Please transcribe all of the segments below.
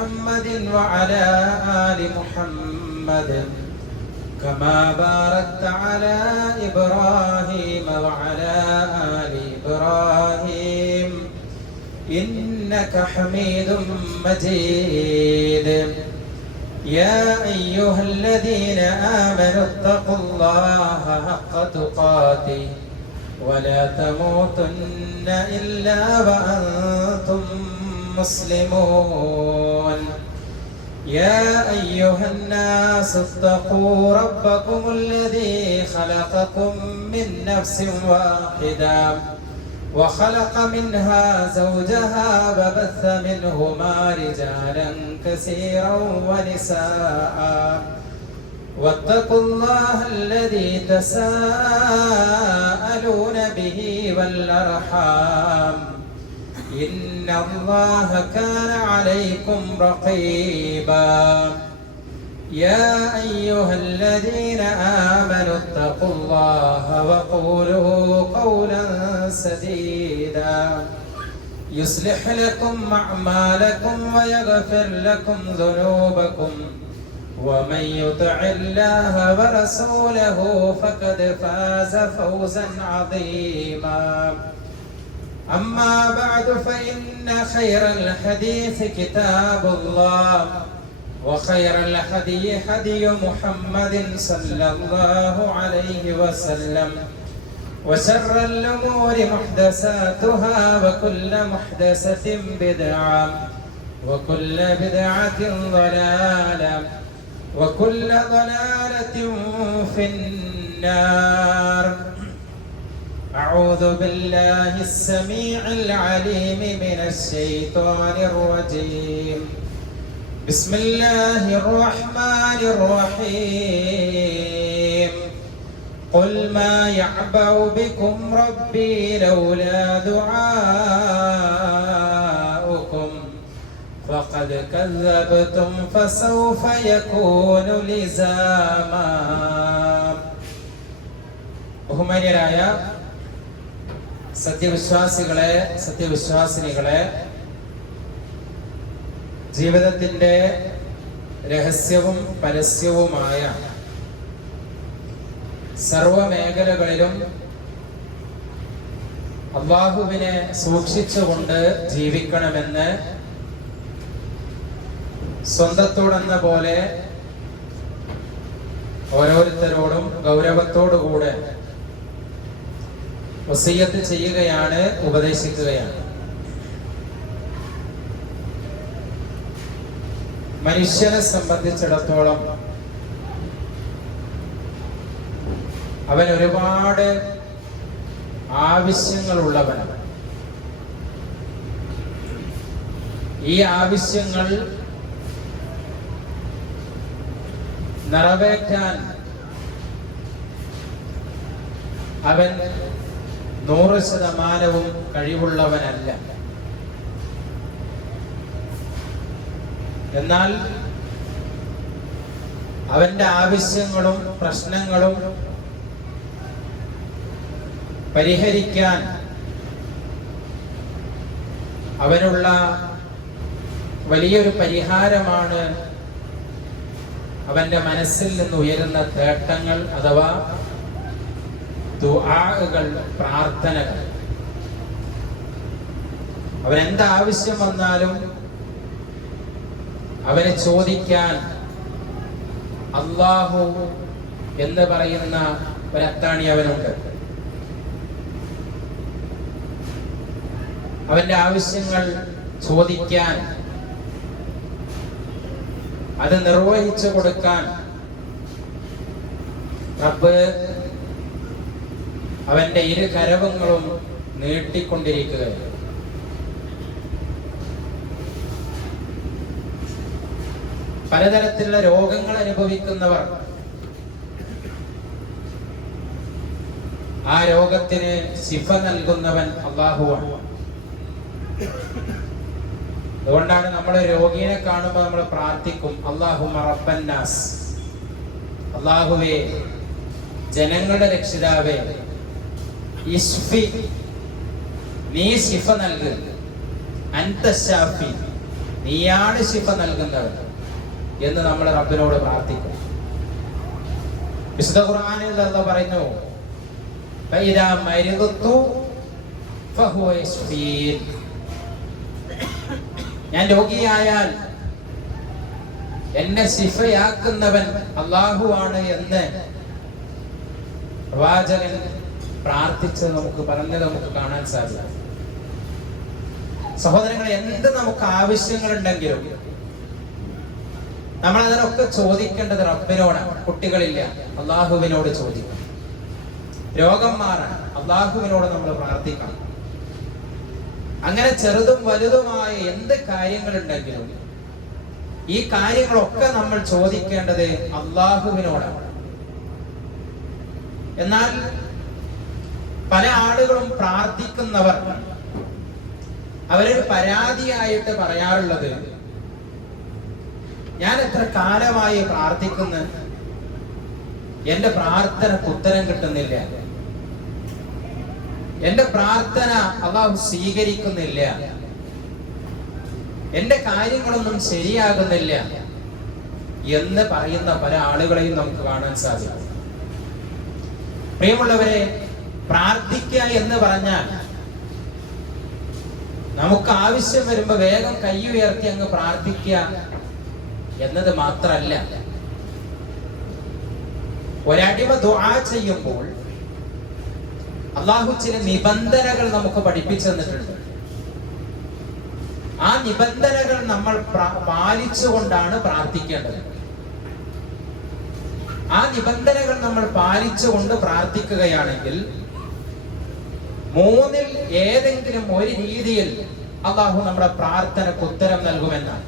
محمد وعلى آل محمد كما باركت على إبراهيم وعلى آل إبراهيم إنك حميد مجيد. يا أيها الذين آمنوا اتقوا الله حق تقاته ولا تموتن إلا وأنتم مسلمون. يا أيها الناس اتقوا ربكم الذي خلقكم من نفس واحدة وخلق منها زوجها وبث منهما رجالا كثيرا ونساء واتقوا الله الذي تساءلون به والأرحام إن الله كان عليكم رقيبا. يا أيها الذين آمنوا اتقوا الله وقولوا قولا سديدا يصلح لكم أعمالكم ويغفر لكم ذنوبكم ومن يطع الله ورسوله فقد فاز فوزا عظيما. أما بعد فإن خير الحديث كتاب الله وخير الهدي هدي محمد صلى الله عليه وسلم وشر الأمور محدثاتها وكل محدثة بدعة وكل بدعة ضلالة وكل ضلالة في النار. أعوذ بالله السميع العليم من الشيطان الرجيم. بسم الله الرحمن الرحيم. قل ما يعبأ بكم ربي لولا دعاؤكم فقد كذبتم فسوف يكون لزاما. ബഹുമാന്യരായ സത്യവിശ്വാസികളെ, സത്യവിശ്വാസിനികളെ, ജീവിതത്തിൻ്റെ രഹസ്യവും പരസ്യവുമായ സർവമേഖലകളിലും അല്ലാഹുവിനെ സൂക്ഷിച്ചുകൊണ്ട് ജീവിക്കണമെന്ന് സ്വന്തത്തോടെന്ന പോലെ ഓരോരുത്തരോടും ഗൗരവത്തോടുകൂടെ വസിയ്യത്ത് ചെയ്യുകയാണ്, ഉപദേശിക്കുകയാണ്. മനുഷ്യനെ സംബന്ധിച്ചിടത്തോളം അവൻ ഒരുപാട് ആവശ്യങ്ങളുള്ളവനാണ്. ഈ ആവശ്യങ്ങൾ നിറവേറ്റാൻ അവൻ 100% കഴിവുള്ളവനല്ല. എന്നാൽ അവന്റെ ആവശ്യങ്ങളും പ്രശ്നങ്ങളും പരിഹരിക്കാൻ അവനുള്ള വലിയൊരു പരിഹാരമാണ് അവന്റെ മനസ്സിൽ നിന്ന് ഉയരുന്ന തേട്ടങ്ങൾ അഥവാ ദുആകൾ, പ്രാർത്ഥനകൾ. അവൻ എന്താവശ്യം വന്നാലും അവനെ ചോദിക്കാൻ അല്ലാഹു എന്ന് പറയുന്ന ഒരത്താണി അവനുണ്ട്. അവന്റെ ആവശ്യങ്ങൾ ചോദിക്കാൻ, അത് നിർവഹിച്ചു കൊടുക്കാൻ റബ്ബ് അവന്റെ ഇരു കരങ്ങളും നീട്ടിക്കൊണ്ടിരിക്കുകയാണ്. പലതരത്തിലുള്ള രോഗങ്ങൾ അനുഭവിക്കുന്നവർ ആ രോഗത്തിന് ശിഫ നൽകുന്നവൻ അല്ലാഹുവാണ്. അതുകൊണ്ടാണ് നമ്മൾ രോഗിയെ കാണുമ്പോൾ നമ്മൾ പ്രാർത്ഥിക്കും, അല്ലാഹുമ്മ റബ്ബന്നാസ്, അല്ലാഹുവേ ജനങ്ങളുടെ രക്ഷിതാവേ, ഇശ്ഫി, നീ ശിഫ നൽക്, അൻത ശാഫി, നീയാണ് ശിഫ നൽകുന്നവൻ എന്ന് നമ്മൾ റബ്ബിനോട് പ്രാർത്ഥിക്കും. വിശുദ്ധ ഖുർആനിൽ അല്ലാഹു പറയുന്നു, ഫഇദാ മരിദതു ഫഹുവ യശ്ഫീൻ. ഞാൻ രോഗിയായാൽ എന്നെ ശിഫയാക്കുന്നവൻ അല്ലാഹുവാണ് എന്ന് പ്രവാചകൻ പ്രാർത്ഥിച്ച് പറഞ്ഞത് നമുക്ക് കാണാൻ സാധിക്കും. സഹോദരങ്ങളെ, എന്ത് നമുക്ക് ആവശ്യങ്ങളുണ്ടെങ്കിലും നമ്മൾ അതിനൊക്കെ ചോദിക്കേണ്ടത് റബ്ബിനോടാണ്. കുട്ടികളില്ല, അള്ളാഹുവിനോട് ചോദിക്കണം. രോഗം മാറാൻ അള്ളാഹുവിനോട് നമ്മൾ പ്രാർത്ഥിക്കണം. അങ്ങനെ ചെറുതും വലുതുമായ എന്ത് കാര്യങ്ങളുണ്ടെങ്കിലും ഈ കാര്യങ്ങളൊക്കെ നമ്മൾ ചോദിക്കേണ്ടത് അള്ളാഹുവിനോടാണ്. എന്നാൽ പല ആളുകളും പ്രാർത്ഥിക്കുന്നവർ അവരൊരു പരാതിയായിട്ട് പറയാറുള്ളത്, ഞാൻ എത്ര കാലമായി പ്രാർത്ഥിക്കുന്നു, എന്റെ പ്രാർത്ഥനക്ക് ഉത്തരം കിട്ടുന്നില്ല, എന്റെ പ്രാർത്ഥന അല്ലാഹു സ്വീകരിക്കുന്നില്ല, എന്റെ കാര്യങ്ങളൊന്നും ശരിയാകുന്നില്ല എന്ന് പറയുന്ന പല ആളുകളെയും നമുക്ക് കാണാൻ സാധിക്കും. പ്രിയമുള്ളവരെ, പ്രാർത്ഥിക്കുക എന്ന് പറഞ്ഞാൽ നമുക്ക് ആവശ്യം വരുമ്പോ വേഗം കൈ ഉയർത്തി അങ്ങ് പ്രാർത്ഥിക്കുക എന്നത് മാത്രല്ല. ഒരടിമ ദുആ ചെയ്യുമ്പോൾ അല്ലാഹു ചില നിബന്ധനകൾ നമുക്ക് പഠിപ്പിച്ചു തന്നിട്ടുണ്ട്. ആ നിബന്ധനകൾ നമ്മൾ പാലിച്ചുകൊണ്ടാണ് പ്രാർത്ഥിക്കേണ്ടത്. ആ നിബന്ധനകൾ നമ്മൾ പാലിച്ചുകൊണ്ട് പ്രാർത്ഥിക്കുകയാണെങ്കിൽ മൂന്നിൽ ഏതെങ്കിലും ഒരു രീതിയിൽ അല്ലാഹു നമ്മുടെ പ്രാർത്ഥനക്ക് ഉത്തരം നൽകുമെന്നാണ്.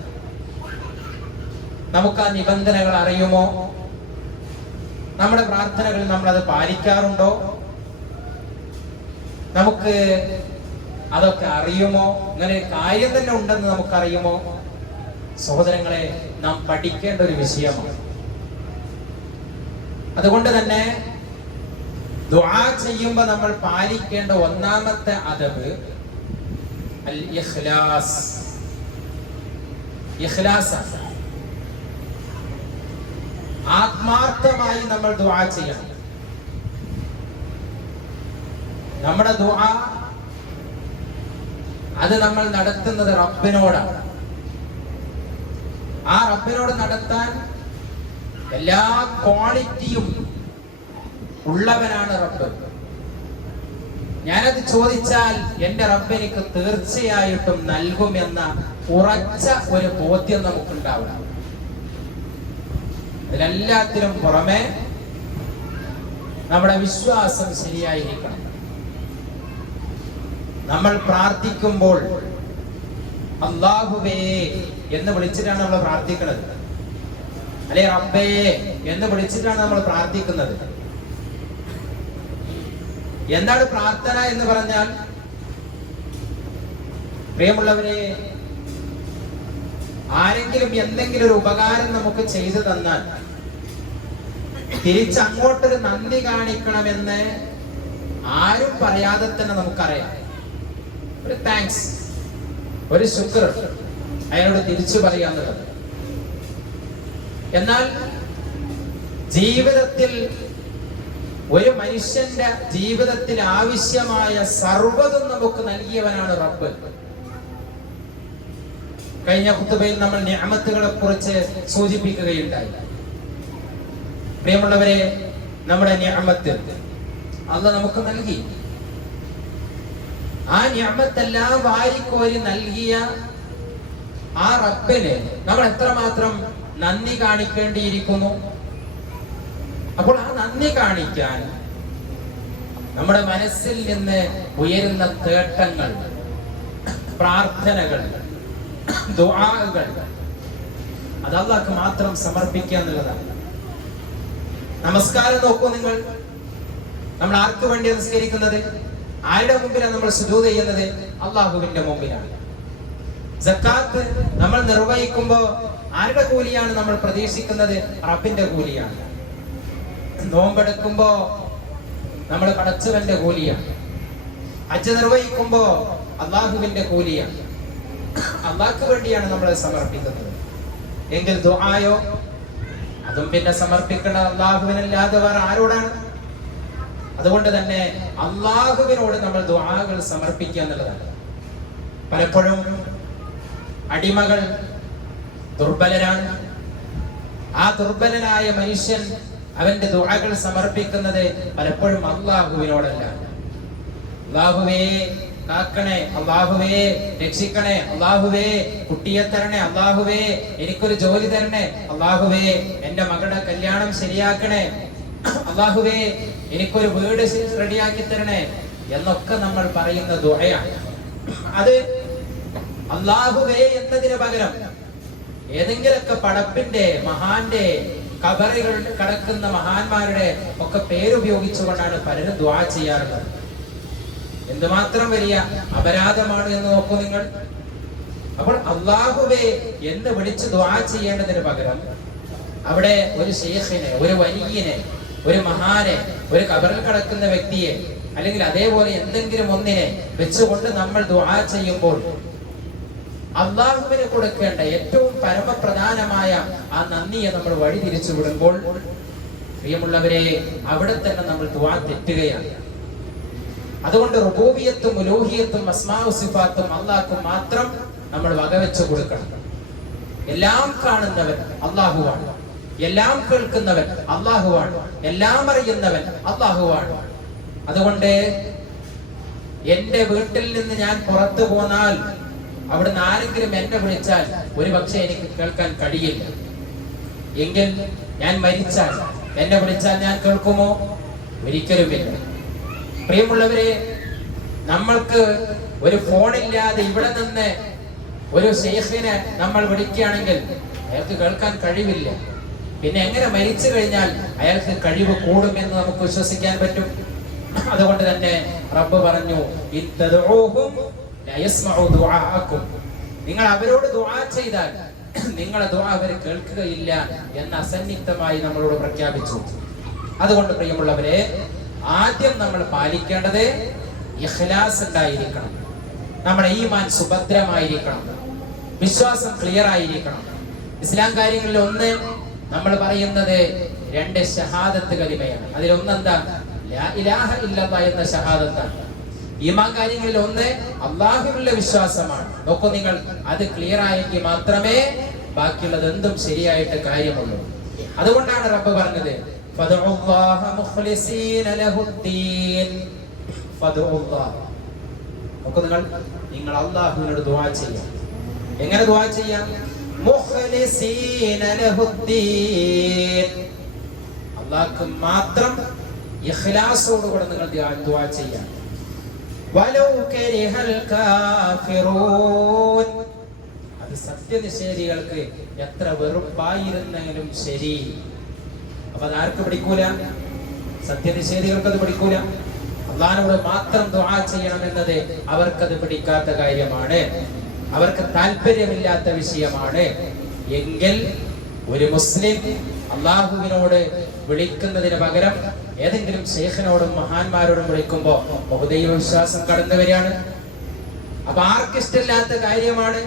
നമുക്ക് ആ നിബന്ധനകൾ അറിയുമോ? നമ്മുടെ പ്രാർത്ഥനകളിൽ നമ്മൾ അത് പാലിക്കാറുണ്ടോ? നമുക്ക് അതൊക്കെ അറിയുമോ? അങ്ങനെ കാര്യം തന്നെ ഉണ്ടെന്ന് നമുക്കറിയുമോ? സഹോദരങ്ങളെ, നാം പഠിക്കേണ്ട ഒരു വിഷയമാണ്. അതുകൊണ്ട് തന്നെ ദുആ ചെയ്യുമ്പോൾ നമ്മൾ പാലിക്കേണ്ട ഒന്നാമത്തെ അദബ് അൽ ഇഖ്ലാസ്. ഇഖ്ലാസ്, ആത്മാർത്ഥമായി നമ്മൾ ദുആ ചെയ്യണം. നമ്മുടെ ദുആ അത് നമ്മൾ നടത്തുന്നത് റബ്ബിനോടാണ്. ആ റബ്ബിനോട് നടത്താൻ എല്ലാ ക്വാളിറ്റിയും ഉള്ളവനാണ് റബ്ബ്. ഞാനത് ചോദിച്ചാൽ എന്റെ റബ്ബ് എനിക്ക് തീർച്ചയായിട്ടും നൽകുമെന്ന ഉറച്ച ഒരു ബോധ്യം നമുക്കുണ്ടാവണം. ഇതിലെല്ലാത്തിനും പുറമെ നമ്മുടെ വിശ്വാസം ശരിയായിരിക്കണം. നമ്മൾ പ്രാർത്ഥിക്കുമ്പോൾ അല്ലാഹുവേ എന്ന് വിളിച്ചിട്ടാണ് നമ്മൾ പ്രാർത്ഥിക്കുന്നത്, അല്ലെ റബ്ബേ എന്ന് വിളിച്ചിട്ടാണ് നമ്മൾ പ്രാർത്ഥിക്കുന്നത്. എന്താണ് പ്രാർത്ഥന എന്ന് പറഞ്ഞാൽ? പ്രിയമുള്ളവരെ, ആരെങ്കിലും എന്തെങ്കിലും ഒരു ഉപകാരം നമുക്ക് ചെയ്തു തന്നാൽ തിരിച്ചങ്ങോട്ടൊരു നന്ദി കാണിക്കണമെന്ന് ആരും പറയാതെ തന്നെ നമുക്കറിയാം. ഒരു താങ്ക്സ്, ഒരു ശുക്ർ അയാളോട് തിരിച്ചു പറയാന്നുള്ളത്. എന്നാൽ ജീവിതത്തിൽ ഒരു മനുഷ്യന്റെ ജീവിതത്തിൽ ആവശ്യമായ സർവ്വതും നമുക്ക് നൽകിയവനാണ് റബ്ബ്. കഴിഞ്ഞ ഖുതുബയിൽ നമ്മൾ നിഅമത്തുകളെ കുറിച്ച് സൂചിപ്പിക്കുകയുണ്ടായി. പ്രിയമുള്ളവരെ, നമ്മുടെ നിഅമത്ത് അല്ലാഹു നമുക്ക് നൽകി. ആ നിഅമത്തെല്ലാം വാരിക്കോരി നൽകിയ ആ റബ്ബിന് നമ്മൾ എത്രമാത്രം നന്ദി കാണിക്കേണ്ടിയിരിക്കുന്നു. അപ്പോൾ ആ നന്ദി കാണിക്കാൻ നമ്മുടെ മനസ്സിൽ നിന്ന് ഉയരുന്ന തേട്ടങ്ങൾ, പ്രാർത്ഥനകൾ, ദുആകൾ അത് അല്ലാഹുവിന് മാത്രം സമർപ്പിക്കുക എന്നുള്ളതാണ്. നമസ്കാരം നോക്കൂ നിങ്ങൾ. നമ്മൾ ആർക്ക് വേണ്ടി നമസ്കരിക്കുന്നത്? ആരുടെ മുമ്പിലാണ് നമ്മൾ സുജൂദ് ചെയ്യുന്നത്? അല്ലാഹുവിന്റെ മുമ്പിലാണ്. സക്കാത്ത് നമ്മൾ നിർവഹിക്കുമ്പോൾ ആരുടെ കൂലിയാണ് നമ്മൾ പ്രതീക്ഷിക്കുന്നത്? റബ്ബിന്റെ കൂലിയാണ്. നോമ്പെടുക്കുമ്പോ നമ്മൾ പടച്ചവന്റെ കൂലിയാണ്. ഹജ്ജ് നിർവഹിക്കുമ്പോ അല്ലാഹുവിന്റെ കൂലിയാണ്. അള്ളാഹ്ക്ക് വേണ്ടിയാണ് നമ്മൾ സമർപ്പിക്കുന്നത് എങ്കിൽ ദുആയോ അതും പിന്നെ സമർപ്പിക്കേണ്ടത് അള്ളാഹുവിനല്ലാതെ വേറെ ആരോടാണ്? അതുകൊണ്ട് തന്നെ അള്ളാഹുവിനോട് നമ്മൾ ദുആകൾ സമർപ്പിക്കുക എന്നുള്ളതാണ്. പലപ്പോഴും അടിമകൾ ദുർബലരാണ്. ആ ദുർബലനായ മനുഷ്യൻ അവന്റെ ദുആകൾ സമർപ്പിക്കുന്നത് പലപ്പോഴും അള്ളാഹുവിനോടല്ല. അള്ളാഹുവേ കാക്കണേ, അള്ളാഹുവേ രക്ഷിക്കണേ, അള്ളാഹുവേ കുട്ടിയെ തരണേ, അള്ളാഹുവേ എനിക്കൊരു ജോലി തരണേ, അള്ളാഹുവേ എന്റെ മകളുടെ കല്യാണം ശരിയാക്കണേ, അള്ളാഹുവേ എനിക്കൊരു വീട് റെഡിയാക്കി തരണേ എന്നൊക്കെ നമ്മൾ പറയുന്ന ദുആയാണ്. അത് അള്ളാഹുവേ എന്നതിന് പകരം ഏതെങ്കിലൊക്കെ പടപ്പിന്റെ മഹാന്റെ ഖബറുകൾ കടക്കുന്ന മഹാന്മാരുടെ ഒക്കെ പേരുപയോഗിച്ചുകൊണ്ടാണ് പലരും ദുആ ചെയ്യാറുള്ളത്. എന്തുമാത്രം വലിയ അപരാധമാണ് എന്ന് നോക്കൂ നിങ്ങൾ. അപ്പോൾ അള്ളാഹുവേ എന്ന് വിളിച്ച് ദുആ ചെയ്യേണ്ടതിന് പകരം അവിടെ ഒരു ശൈഖിനെ, ഒരു വലിയനെ, ഒരു മഹാനെ, ഒരു ഖബറിൽ കിടക്കുന്ന വ്യക്തിയെ അല്ലെങ്കിൽ അതേപോലെ എന്തെങ്കിലും ഒന്നിനെ വെച്ചുകൊണ്ട് നമ്മൾ ദുആ ചെയ്യുമ്പോൾ അള്ളാഹുവിന് കൊടുക്കേണ്ട ഏറ്റവും പരമപ്രധാനമായ ആ നന്ദിയെ നമ്മൾ വഴി തിരിച്ചു വിടുമ്പോൾ പ്രിയമുള്ളവരെ അവിടെ തന്നെ നമ്മൾ ദുആ തെറ്റുകയാണ്. അതുകൊണ്ട് റുബൂബിയത്തും ഉലൂഹിയത്തും അസ്മാഉ സിഫാത്തും അല്ലാഹ്ക്ക് മാത്രം നമ്മൾ വകവെച്ചു കൊടുക്കണം. എല്ലാം കാണുന്നവൻ അല്ലാഹുവാണ്, എല്ലാം കേൾക്കുന്നവൻ അല്ലാഹുവാണ്, എല്ലാം അറിയുന്നവൻ അല്ലാഹുവാണ്. അതുകൊണ്ട് എന്റെ വീട്ടിൽ നിന്ന് ഞാൻ പുറത്തു പോന്നാൽ അവിടുന്ന് ആരെങ്കിലും എന്നെ വിളിച്ചാൽ ഒരു പക്ഷേ എനിക്ക് കേൾക്കാൻ കഴിയില്ല. എങ്കിൽ ഞാൻ മരിച്ചാൽ എന്നെ വിളിച്ചാൽ ഞാൻ കേൾക്കുമോ? ഒരിക്കലുമില്ല. പ്രിയമുള്ളവരെ, നമ്മൾക്ക് ഒരു ഫോണില്ലാതെ ഇവിടെ നിന്ന് ഒരു ശൈഖിനെ നമ്മൾ വിളിക്കുകയാണെങ്കിൽ അയാൾക്ക് കേൾക്കാൻ കഴിവില്ല. പിന്നെ എങ്ങനെ മരിച്ചു കഴിഞ്ഞാൽ അയാൾക്ക് കഴിവ് കൂടുമെന്ന് നമുക്ക് വിശ്വസിക്കാൻ പറ്റും? അതുകൊണ്ട് തന്നെ റബ്ബ് പറഞ്ഞു, നിങ്ങൾ അവരോട് ദുആ ചെയ്താൽ നിങ്ങളെ ദുആ അവർ കേൾക്കുകയില്ല എന്ന് അസന്നിഗ്ധമായി നമ്മളോട് പ്രഖ്യാപിച്ചു. അതുകൊണ്ട് പ്രിയമുള്ളവരെ, ആദ്യം നമ്മൾ പാലിക്കേണ്ടത് ഇഖ്ലാസ് ഉണ്ടായിരിക്കണം. നമ്മുടെ ഈമാൻ സുഭദ്രമായിരിക്കണം, വിശ്വാസം ക്ലിയർ ആയിരിക്കണം. ഇസ്ലാം കാര്യങ്ങളിൽ ഒന്ന് നമ്മൾ പറയുന്നത് 2 ഷഹാദത്ത് കലിമയാണ്. അതിലൊന്നെന്താ? ലാ ഇലാഹ ഇല്ലല്ലാഹ് എന്ന ഷഹാദത്താണ്. ഈമാൻ കാര്യങ്ങളിൽ ഒന്ന് അല്ലാഹുവിലുള്ള വിശ്വാസമാണ്. നോക്കൂ നിങ്ങൾ, അത് ക്ലിയർ ആയെങ്കിൽ മാത്രമേ ബാക്കിയുള്ളത് എന്തും ശരിയായിട്ട് കാര്യമുള്ളൂ. അതുകൊണ്ടാണ് റബ്ബ് പറഞ്ഞത് ഫദ്ഉല്ലാഹ മുഖ്ലിസീന ലഹുദ്ദീൻ. ഫദ്ഉല്ലാഹ്, നോക്കൂ നിങ്ങൾ അല്ലാഹുവിനോട് ദുആ ചെയ്യാം. എങ്ങനെ ദുആ ചെയ്യാം? മുഖ്ലിസീന ലഹുദ്ദീൻ, അല്ലാഹുക്ക് മാത്രം ഇഖ്ലാസോടുകൂടെ നിങ്ങൾ ദുആ ചെയ്യാം. വലൗ കരിഹൽ കാഫിറൂൻ, അത് സത്യനിഷേധികൾക്ക് എത്ര വെറുപ്പായിരുന്നെങ്കിലും ശരി. അപ്പൊ അതാർക്ക് പിടിക്കൂല? സത്യനിഷേധികൾക്ക് അത് പിടിക്കൂല. അല്ലാഹുവോട് മാത്രം ദുആ ചെയ്യണം എന്നത് അവർക്കത് പിടിക്കാത്ത കാര്യമാണ്, അവർക്ക് താല്പര്യമില്ലാത്ത വിഷയമാണ്. എങ്കിൽ ഒരു മുസ്ലിം അല്ലാഹുവിനോട് വിളിക്കുന്നതിന് പകരം ഏതെങ്കിലും ശൈഖിനോടും മഹാന്മാരോടും വിളിക്കുമ്പോ ബഹുദൈവ വിശ്വാസം കടന്നു വരികയാണ്. അപ്പൊ ആർക്കിഷ്ടമില്ലാത്ത കാര്യമാണ്,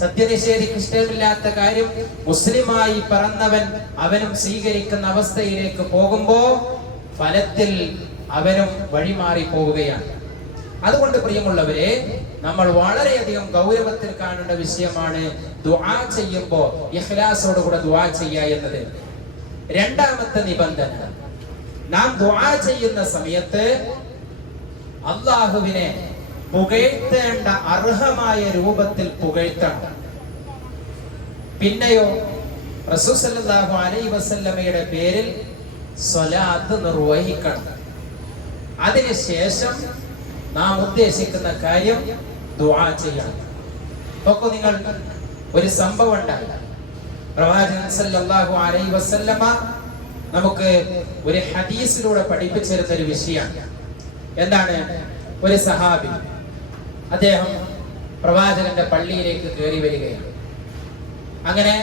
സത്യനിഷേധിക്ക് ഇഷ്ടമില്ലാത്ത കാര്യം മുസ്ലിമായി പറന്നവൻ അവനും സ്വീകരിക്കുന്ന അവസ്ഥയിലേക്ക് പോകുമ്പോ ഫലത്തിൽ അവനും വഴിമാറി പോവുകയാണ്. അതുകൊണ്ട് പ്രിയമുള്ളവരെ, നമ്മൾ വളരെയധികം ഗൗരവത്തിൽ കാണേണ്ട വിഷയമാണ് ദുആ ചെയ്യുമ്പോ ഇഖ്ലാസോടുകൂടെ ദുആ ചെയ്യുക എന്നത്. രണ്ടാമത്തെ നിബന്ധന, നാം ദുആ ചെയ്യുന്ന സമയത്ത് അല്ലാഹുവിനെ പുകഴ്ത്തേണ്ട അർഹമായ രൂപത്തിൽ പുകഴ്ത്തണം. പിന്നെയോ റസൂൽ സല്ലല്ലാഹു അലൈഹി വസല്ലമയുടെ പേരിൽ സ്വലാത്ത് നിർവഹിക്കണം. അതിനുശേഷം നാം ഉദ്ദേശിക്കുന്ന കാര്യം ദുആ ചെയ്യണം. നോക്കൂ നിങ്ങൾ, ഒരു സംഭവം ഉണ്ടായി. പ്രവാചകൻ സല്ലല്ലാഹു അലൈഹി വസല്ലമ നമുക്ക് ഒരു ഹദീസിലൂടെ പഠിപ്പിച്ചിരുന്ന ഒരു വിഷയമാണ്. എന്താണ്? ഒരു സഹാബി, അദ്ദേഹം പ്രവാചകന്റെ പള്ളിയിലേക്ക് കയറി വരികയാണ്. അങ്ങനെ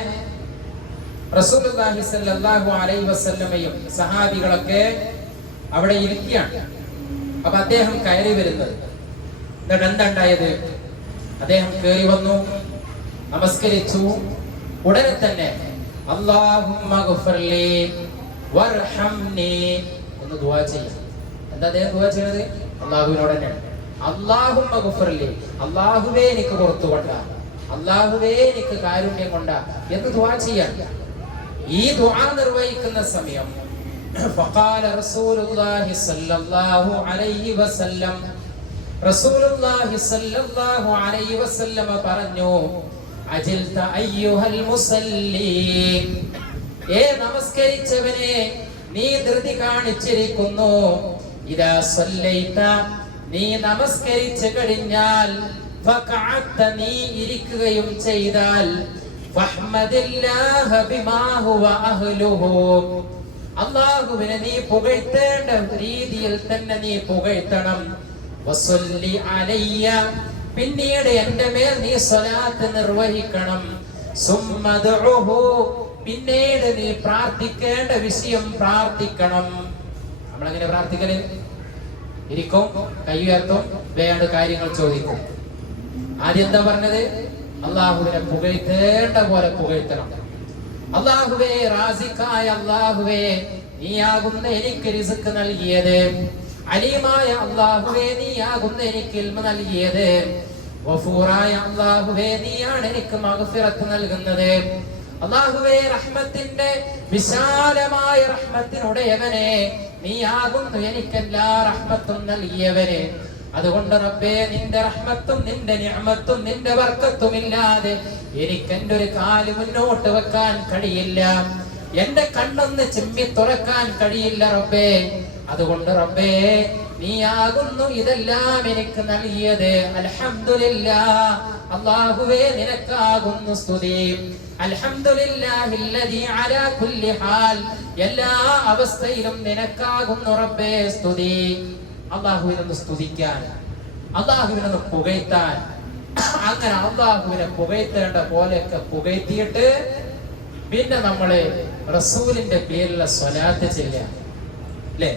റസൂലുള്ളാഹി സ്വല്ലല്ലാഹു അലൈഹി വസല്ലമയും സഹാബികളൊക്കെ അവിടെ ഇരിക്കുകയാണ്. അപ്പൊ അദ്ദേഹം കയറി വരുന്നത്, എന്നിട്ട് എന്താ ഉണ്ടായത്? അദ്ദേഹം കയറി വന്നു, നമസ്കരിച്ചു. ഉടനെ തന്നെ അല്ലാഹുമ്മ ഗഫർലി വർഹംനി എന്ന് ദുആ ചെയ്യും. എന്താ അദ്ദേഹം ദുആ ചെയ്യുന്നത്? അല്ലാഹുവിനോട് തന്നെയാണ്. അല്ലാഹുമ്മ ഗഫർലി, അല്ലാഹുവേ എനിക്ക് പുറത്തു കൊണ്ടാ, അല്ലാഹുവേ എനിക്ക് കാരുണ്യം കൊണ്ടാ എന്ന് ദുആ ചെയ്യാൻ. ഈ ദുആ നിർവഹിക്കുന്ന സമയം ഫഖാല റസൂലുള്ളാഹി സ്വല്ലല്ലാഹു അലൈഹി വസല്ലം, റസൂലുള്ളാഹി സ്വല്ലല്ലാഹു അലൈഹി വസല്ലം പറഞ്ഞു, അജിൽത അയ്യുഹൽ മുസല്ലി, ഏ നമസ്കരിച്ചവനെ നീ ധൃതി കാണിച്ചിരിക്കുന്നു. ഇദാ സല്ലൈത, നീ നമസ്കരിച്ചു കഴിഞ്ഞാൽ, ഫഖഅത, നീ ഇരിക്കുകയും ചെയ്താൽ, ഫഹ്മദില്ലാഹ ബിമാ ഹുവ അഹ്ലുഹു, അല്ലാഹുവിനെ നീ പുകഴ്ത്തേണ്ട രീതിയിൽ തന്നെ നീ പുകഴ്ത്തണം. വസല്ലി അലയ്യ, പിന്നീട് എൻ്റെ മേൽ നീ സ്വലാത്ത് നിർവഹിക്കണം. സുമ്മദ്ഉഹു, പിന്നീട് നീ പ്രാർത്ഥിക്കേണ്ട വിഷയം പ്രാർത്ഥിക്കണം. നമ്മളെങ്ങനെ പ്രാർത്ഥിക്കല്? ഇരിക്കും, കൈ ഉയർത്തും, വേണ്ട കാര്യങ്ങൾ ചോദിക്കും. ആദ്യം എന്താ പറഞ്ഞത്? അള്ളാഹുവിനെ പുകഴ്ത്തേണ്ട പോലെ പുകഴ്ത്തണം. അള്ളാഹുവേ, റാസിഖായ അള്ളാഹുവേ, നീയാകുന്ന എനിക്ക് റിസ്ക് നൽകിയത്. അലീമായ അള്ളാഹുവേ, നീയാകുന്ന എനിക്ക് ഇൽമ നൽകിയത്. ഗഫൂറായ അള്ളാഹുവേ, നീയാണ് എനിക്ക് മഗ്ഫിറത്ത് നൽകുന്നത്. അള്ളാഹുവേ, റഹ്മത്തിന്റെ വിശാലമായ റഹ്മത്തിനുടയവനെ, നീയാകുന്നു എനിക്ക് എല്ലാ റഹ്മത്തും നൽകിയവനെ. അതുകൊണ്ട് റബ്ബേ, നിന്റെ റഹ്മത്തും നിന്റെ നിഅമത്തും നിന്റെ ബർക്കത്തും ഇല്ലാതെ എനിക്ക് എൻ്റെ ഒരു കാല് മുന്നോട്ട് വെക്കാൻ കഴിയില്ല, എന്റെ കണ്ണൊന്ന് ചിമ്മി തുറക്കാൻ കഴിയില്ല റബ്ബേ. അതുകൊണ്ട് റബ്ബേ, നീയാകുന്നു ഇതെല്ലാം എനിക്ക് നൽകിയത്. അൽഹംദുലില്ലാഹ്, അല്ലാഹുവേ നിനക്കാകുന്നു സ്തുതി. അൽഹംദുലില്ലാഹില്ലദീ അലാ കുല്ലി ഹാൽ, എല്ലാ അവസ്ഥയിലും നിനക്കാകുന്നു റബ്ബേ സ്തുതി. അല്ലാഹുവിനെ സ്തുതിക്കാൻ, അല്ലാഹുവിനെ പുകഴ്ത്താൻ, അങ്ങനെ അല്ലാഹുവിനെ പുകഴ്ത്തേണ്ട പോലെയൊക്കെ പുകഴ്ത്തിയിട്ട് പിന്നെ നമ്മള് റസൂലിന്റെ പേരിലുള്ള സ്വലാത്ത് ചെയ്യാം. അല്ലേ?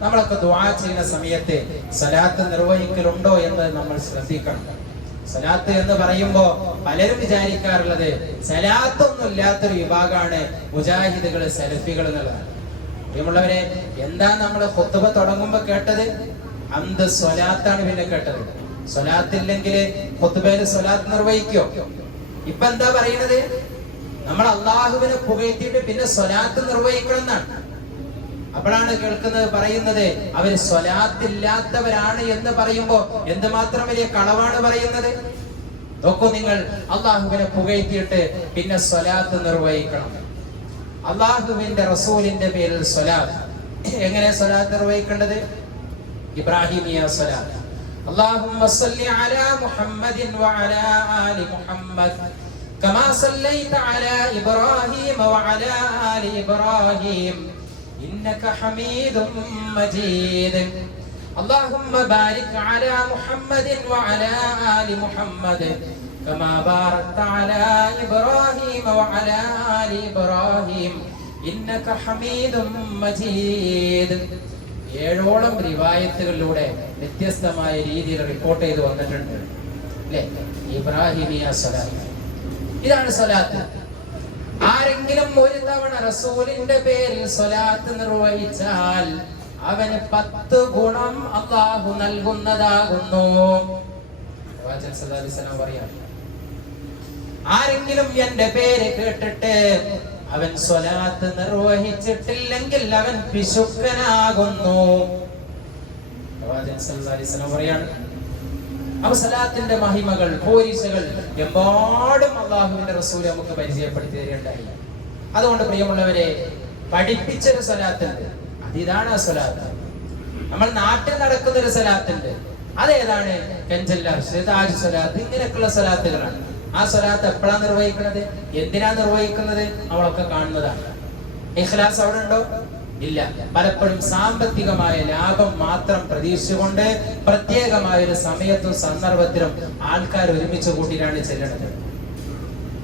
നമ്മളൊക്കെ ദുആ ചെയ്യുന്ന സമയത്ത് സ്വലാത്ത് നിർവഹിക്കലുണ്ടോ എന്ന് നമ്മൾ ശ്രദ്ധിക്കണം. സ്വലാത്ത് എന്ന് പറയുമ്പോ പലരും വിചാരിക്കാറുള്ളത് സ്വലാത്തൊന്നും ഇല്ലാത്തൊരു വിഭാഗമാണ് മുജാഹിദുകൾ, സലഫികൾ എന്നുള്ളതാണ്. പ്രിയമുള്ളവരെ, എന്താ നമ്മൾ ഖുത്ബ തുടങ്ങുമ്പോ കേട്ടത്? അന്ത് സ്വലാത്താണ് പിന്നെ കേട്ടത്. സ്വലാത്തില്ലെങ്കിൽ ഖുത്ബയിൽ സ്വലാത്ത് നിർവഹിക്കോ? ഇപ്പൊ എന്താ പറയുന്നത്? നമ്മൾ അള്ളാഹുവിനെ പുകഴ്ത്തിയിട്ട് പിന്നെ സ്വലാത്ത് നിർവഹിക്കണം എന്നാണ്. അപ്പോഴാണ് കേൾക്കുന്നത്, പറയുന്നത് അവര് സ്വലാത്തില്ലാത്തവരാണ് എന്ന് പറയുമ്പോ എന്തുമാത്രം വലിയ കളവാണ് പറയുന്നത്. നോക്കൂ നിങ്ങൾ, അള്ളാഹുവിനെ പുകഴ്ത്തിയിട്ട് പിന്നെ സ്വലാത്ത് നിർവഹിക്കണം. അള്ളാഹുവിന്റെ റസൂലിന്റെ പേരിൽ സ്വലാത്ത്. എങ്ങനെ സ്വലാത്ത് നിർവഹിക്കേണ്ടത്? ഇബ്രാഹിമിയ സ്വലാത്ത്. അല്ലാഹുമ്മ സ്വല്ലി അലാ മുഹമ്മദിൻ വഅലാ ആലി മുഹമ്മദ് കമാ സല്ലൈത അലാ ഇബ്രാഹീമ വഅലാ ആലി ഇബ്രാഹീം ഇന്നക ഹമീദും മജീദ്. അല്ലാഹുമ്മ ബാരിക് അലാ മുഹമ്മദിൻ വഅലാ ആലി മുഹമ്മദ് കമാ ബാറക്ത അലാ ഇബ്രാഹീമ വഅലാ ആലി ഇബ്രാഹീം ഇന്നക ഹമീദും മജീദ്. 7ഓളം റിവായത്തുകളിലൂടെ വ്യത്യസ്തമായ രീതിയിൽ റിപ്പോർട്ട് ചെയ്ത് വന്നിട്ടുണ്ട്. അല്ലേ? ഇബ്രാഹിമിയ സ്വലാത്ത്. ഇതാണ് സ്വലാത്ത്. ആരെങ്കിലും ഒരു തവണ റസൂലിന്റെ പേരിൽ സ്വലാത്ത് നിർവഹിച്ചാൽ അവന് 10 ഗുണം അല്ലാഹു നൽകുന്നതാകുന്നു. പ്രവാചകൻ സല്ലല്ലാഹു അലൈഹി വസല്ലം പറയാണ്, ആരെങ്കിലും എന്റെ പേര് കേട്ടിട്ട് അവൻ സ്വലാത്ത് നിർവഹിച്ചിട്ടില്ലെങ്കിൽ അവൻ പിശുക്കനാകുന്നു. പ്രവാചകൻ സല്ലല്ലാഹു അലൈഹി വസല്ലം പറയാണ്. അപ്പൊ സ്വലാത്തിന്റെ മഹിമകൾ, പോരിശകൾ എമ്പാടും അള്ളാഹുവിന്റെ റസൂൽ നമുക്ക് പരിചയപ്പെടുത്തി തരികയുണ്ടായി. അതുകൊണ്ട് പ്രിയമുള്ളവരെ, പഠിപ്പിച്ചൊരു സ്വലാത്തുണ്ട്, അതിതാണ് ആ സ്വലാത്ത്. നമ്മൾ നാട്ടിൽ നടക്കുന്ന ഒരു സ്വലാത്തുണ്ട്, അതേതാണ്? താജ് സ്വലാത്ത്, ഇങ്ങനെയൊക്കെയുള്ള സ്വലാത്തുകളാണ്. ആ സ്വലാത്ത് എപ്പോഴാണ് നിർവഹിക്കുന്നത്, എന്തിനാ നിർവഹിക്കുന്നത്, നമ്മളൊക്കെ കാണുന്നതാണ്. ഇഖ്ലാസ് അവിടെ ഉണ്ടോ? ഇല്ല. പലപ്പോഴും സാമ്പത്തികമായ ലാഭം മാത്രം പ്രതീക്ഷിച്ചുകൊണ്ട് പ്രത്യേകമായ ഒരു സമയത്തും സന്ദർഭത്തിലും ആൾക്കാർ ഒരുമിച്ച് കൂട്ടിയിട്ടാണ് ചെല്ലുന്നത്.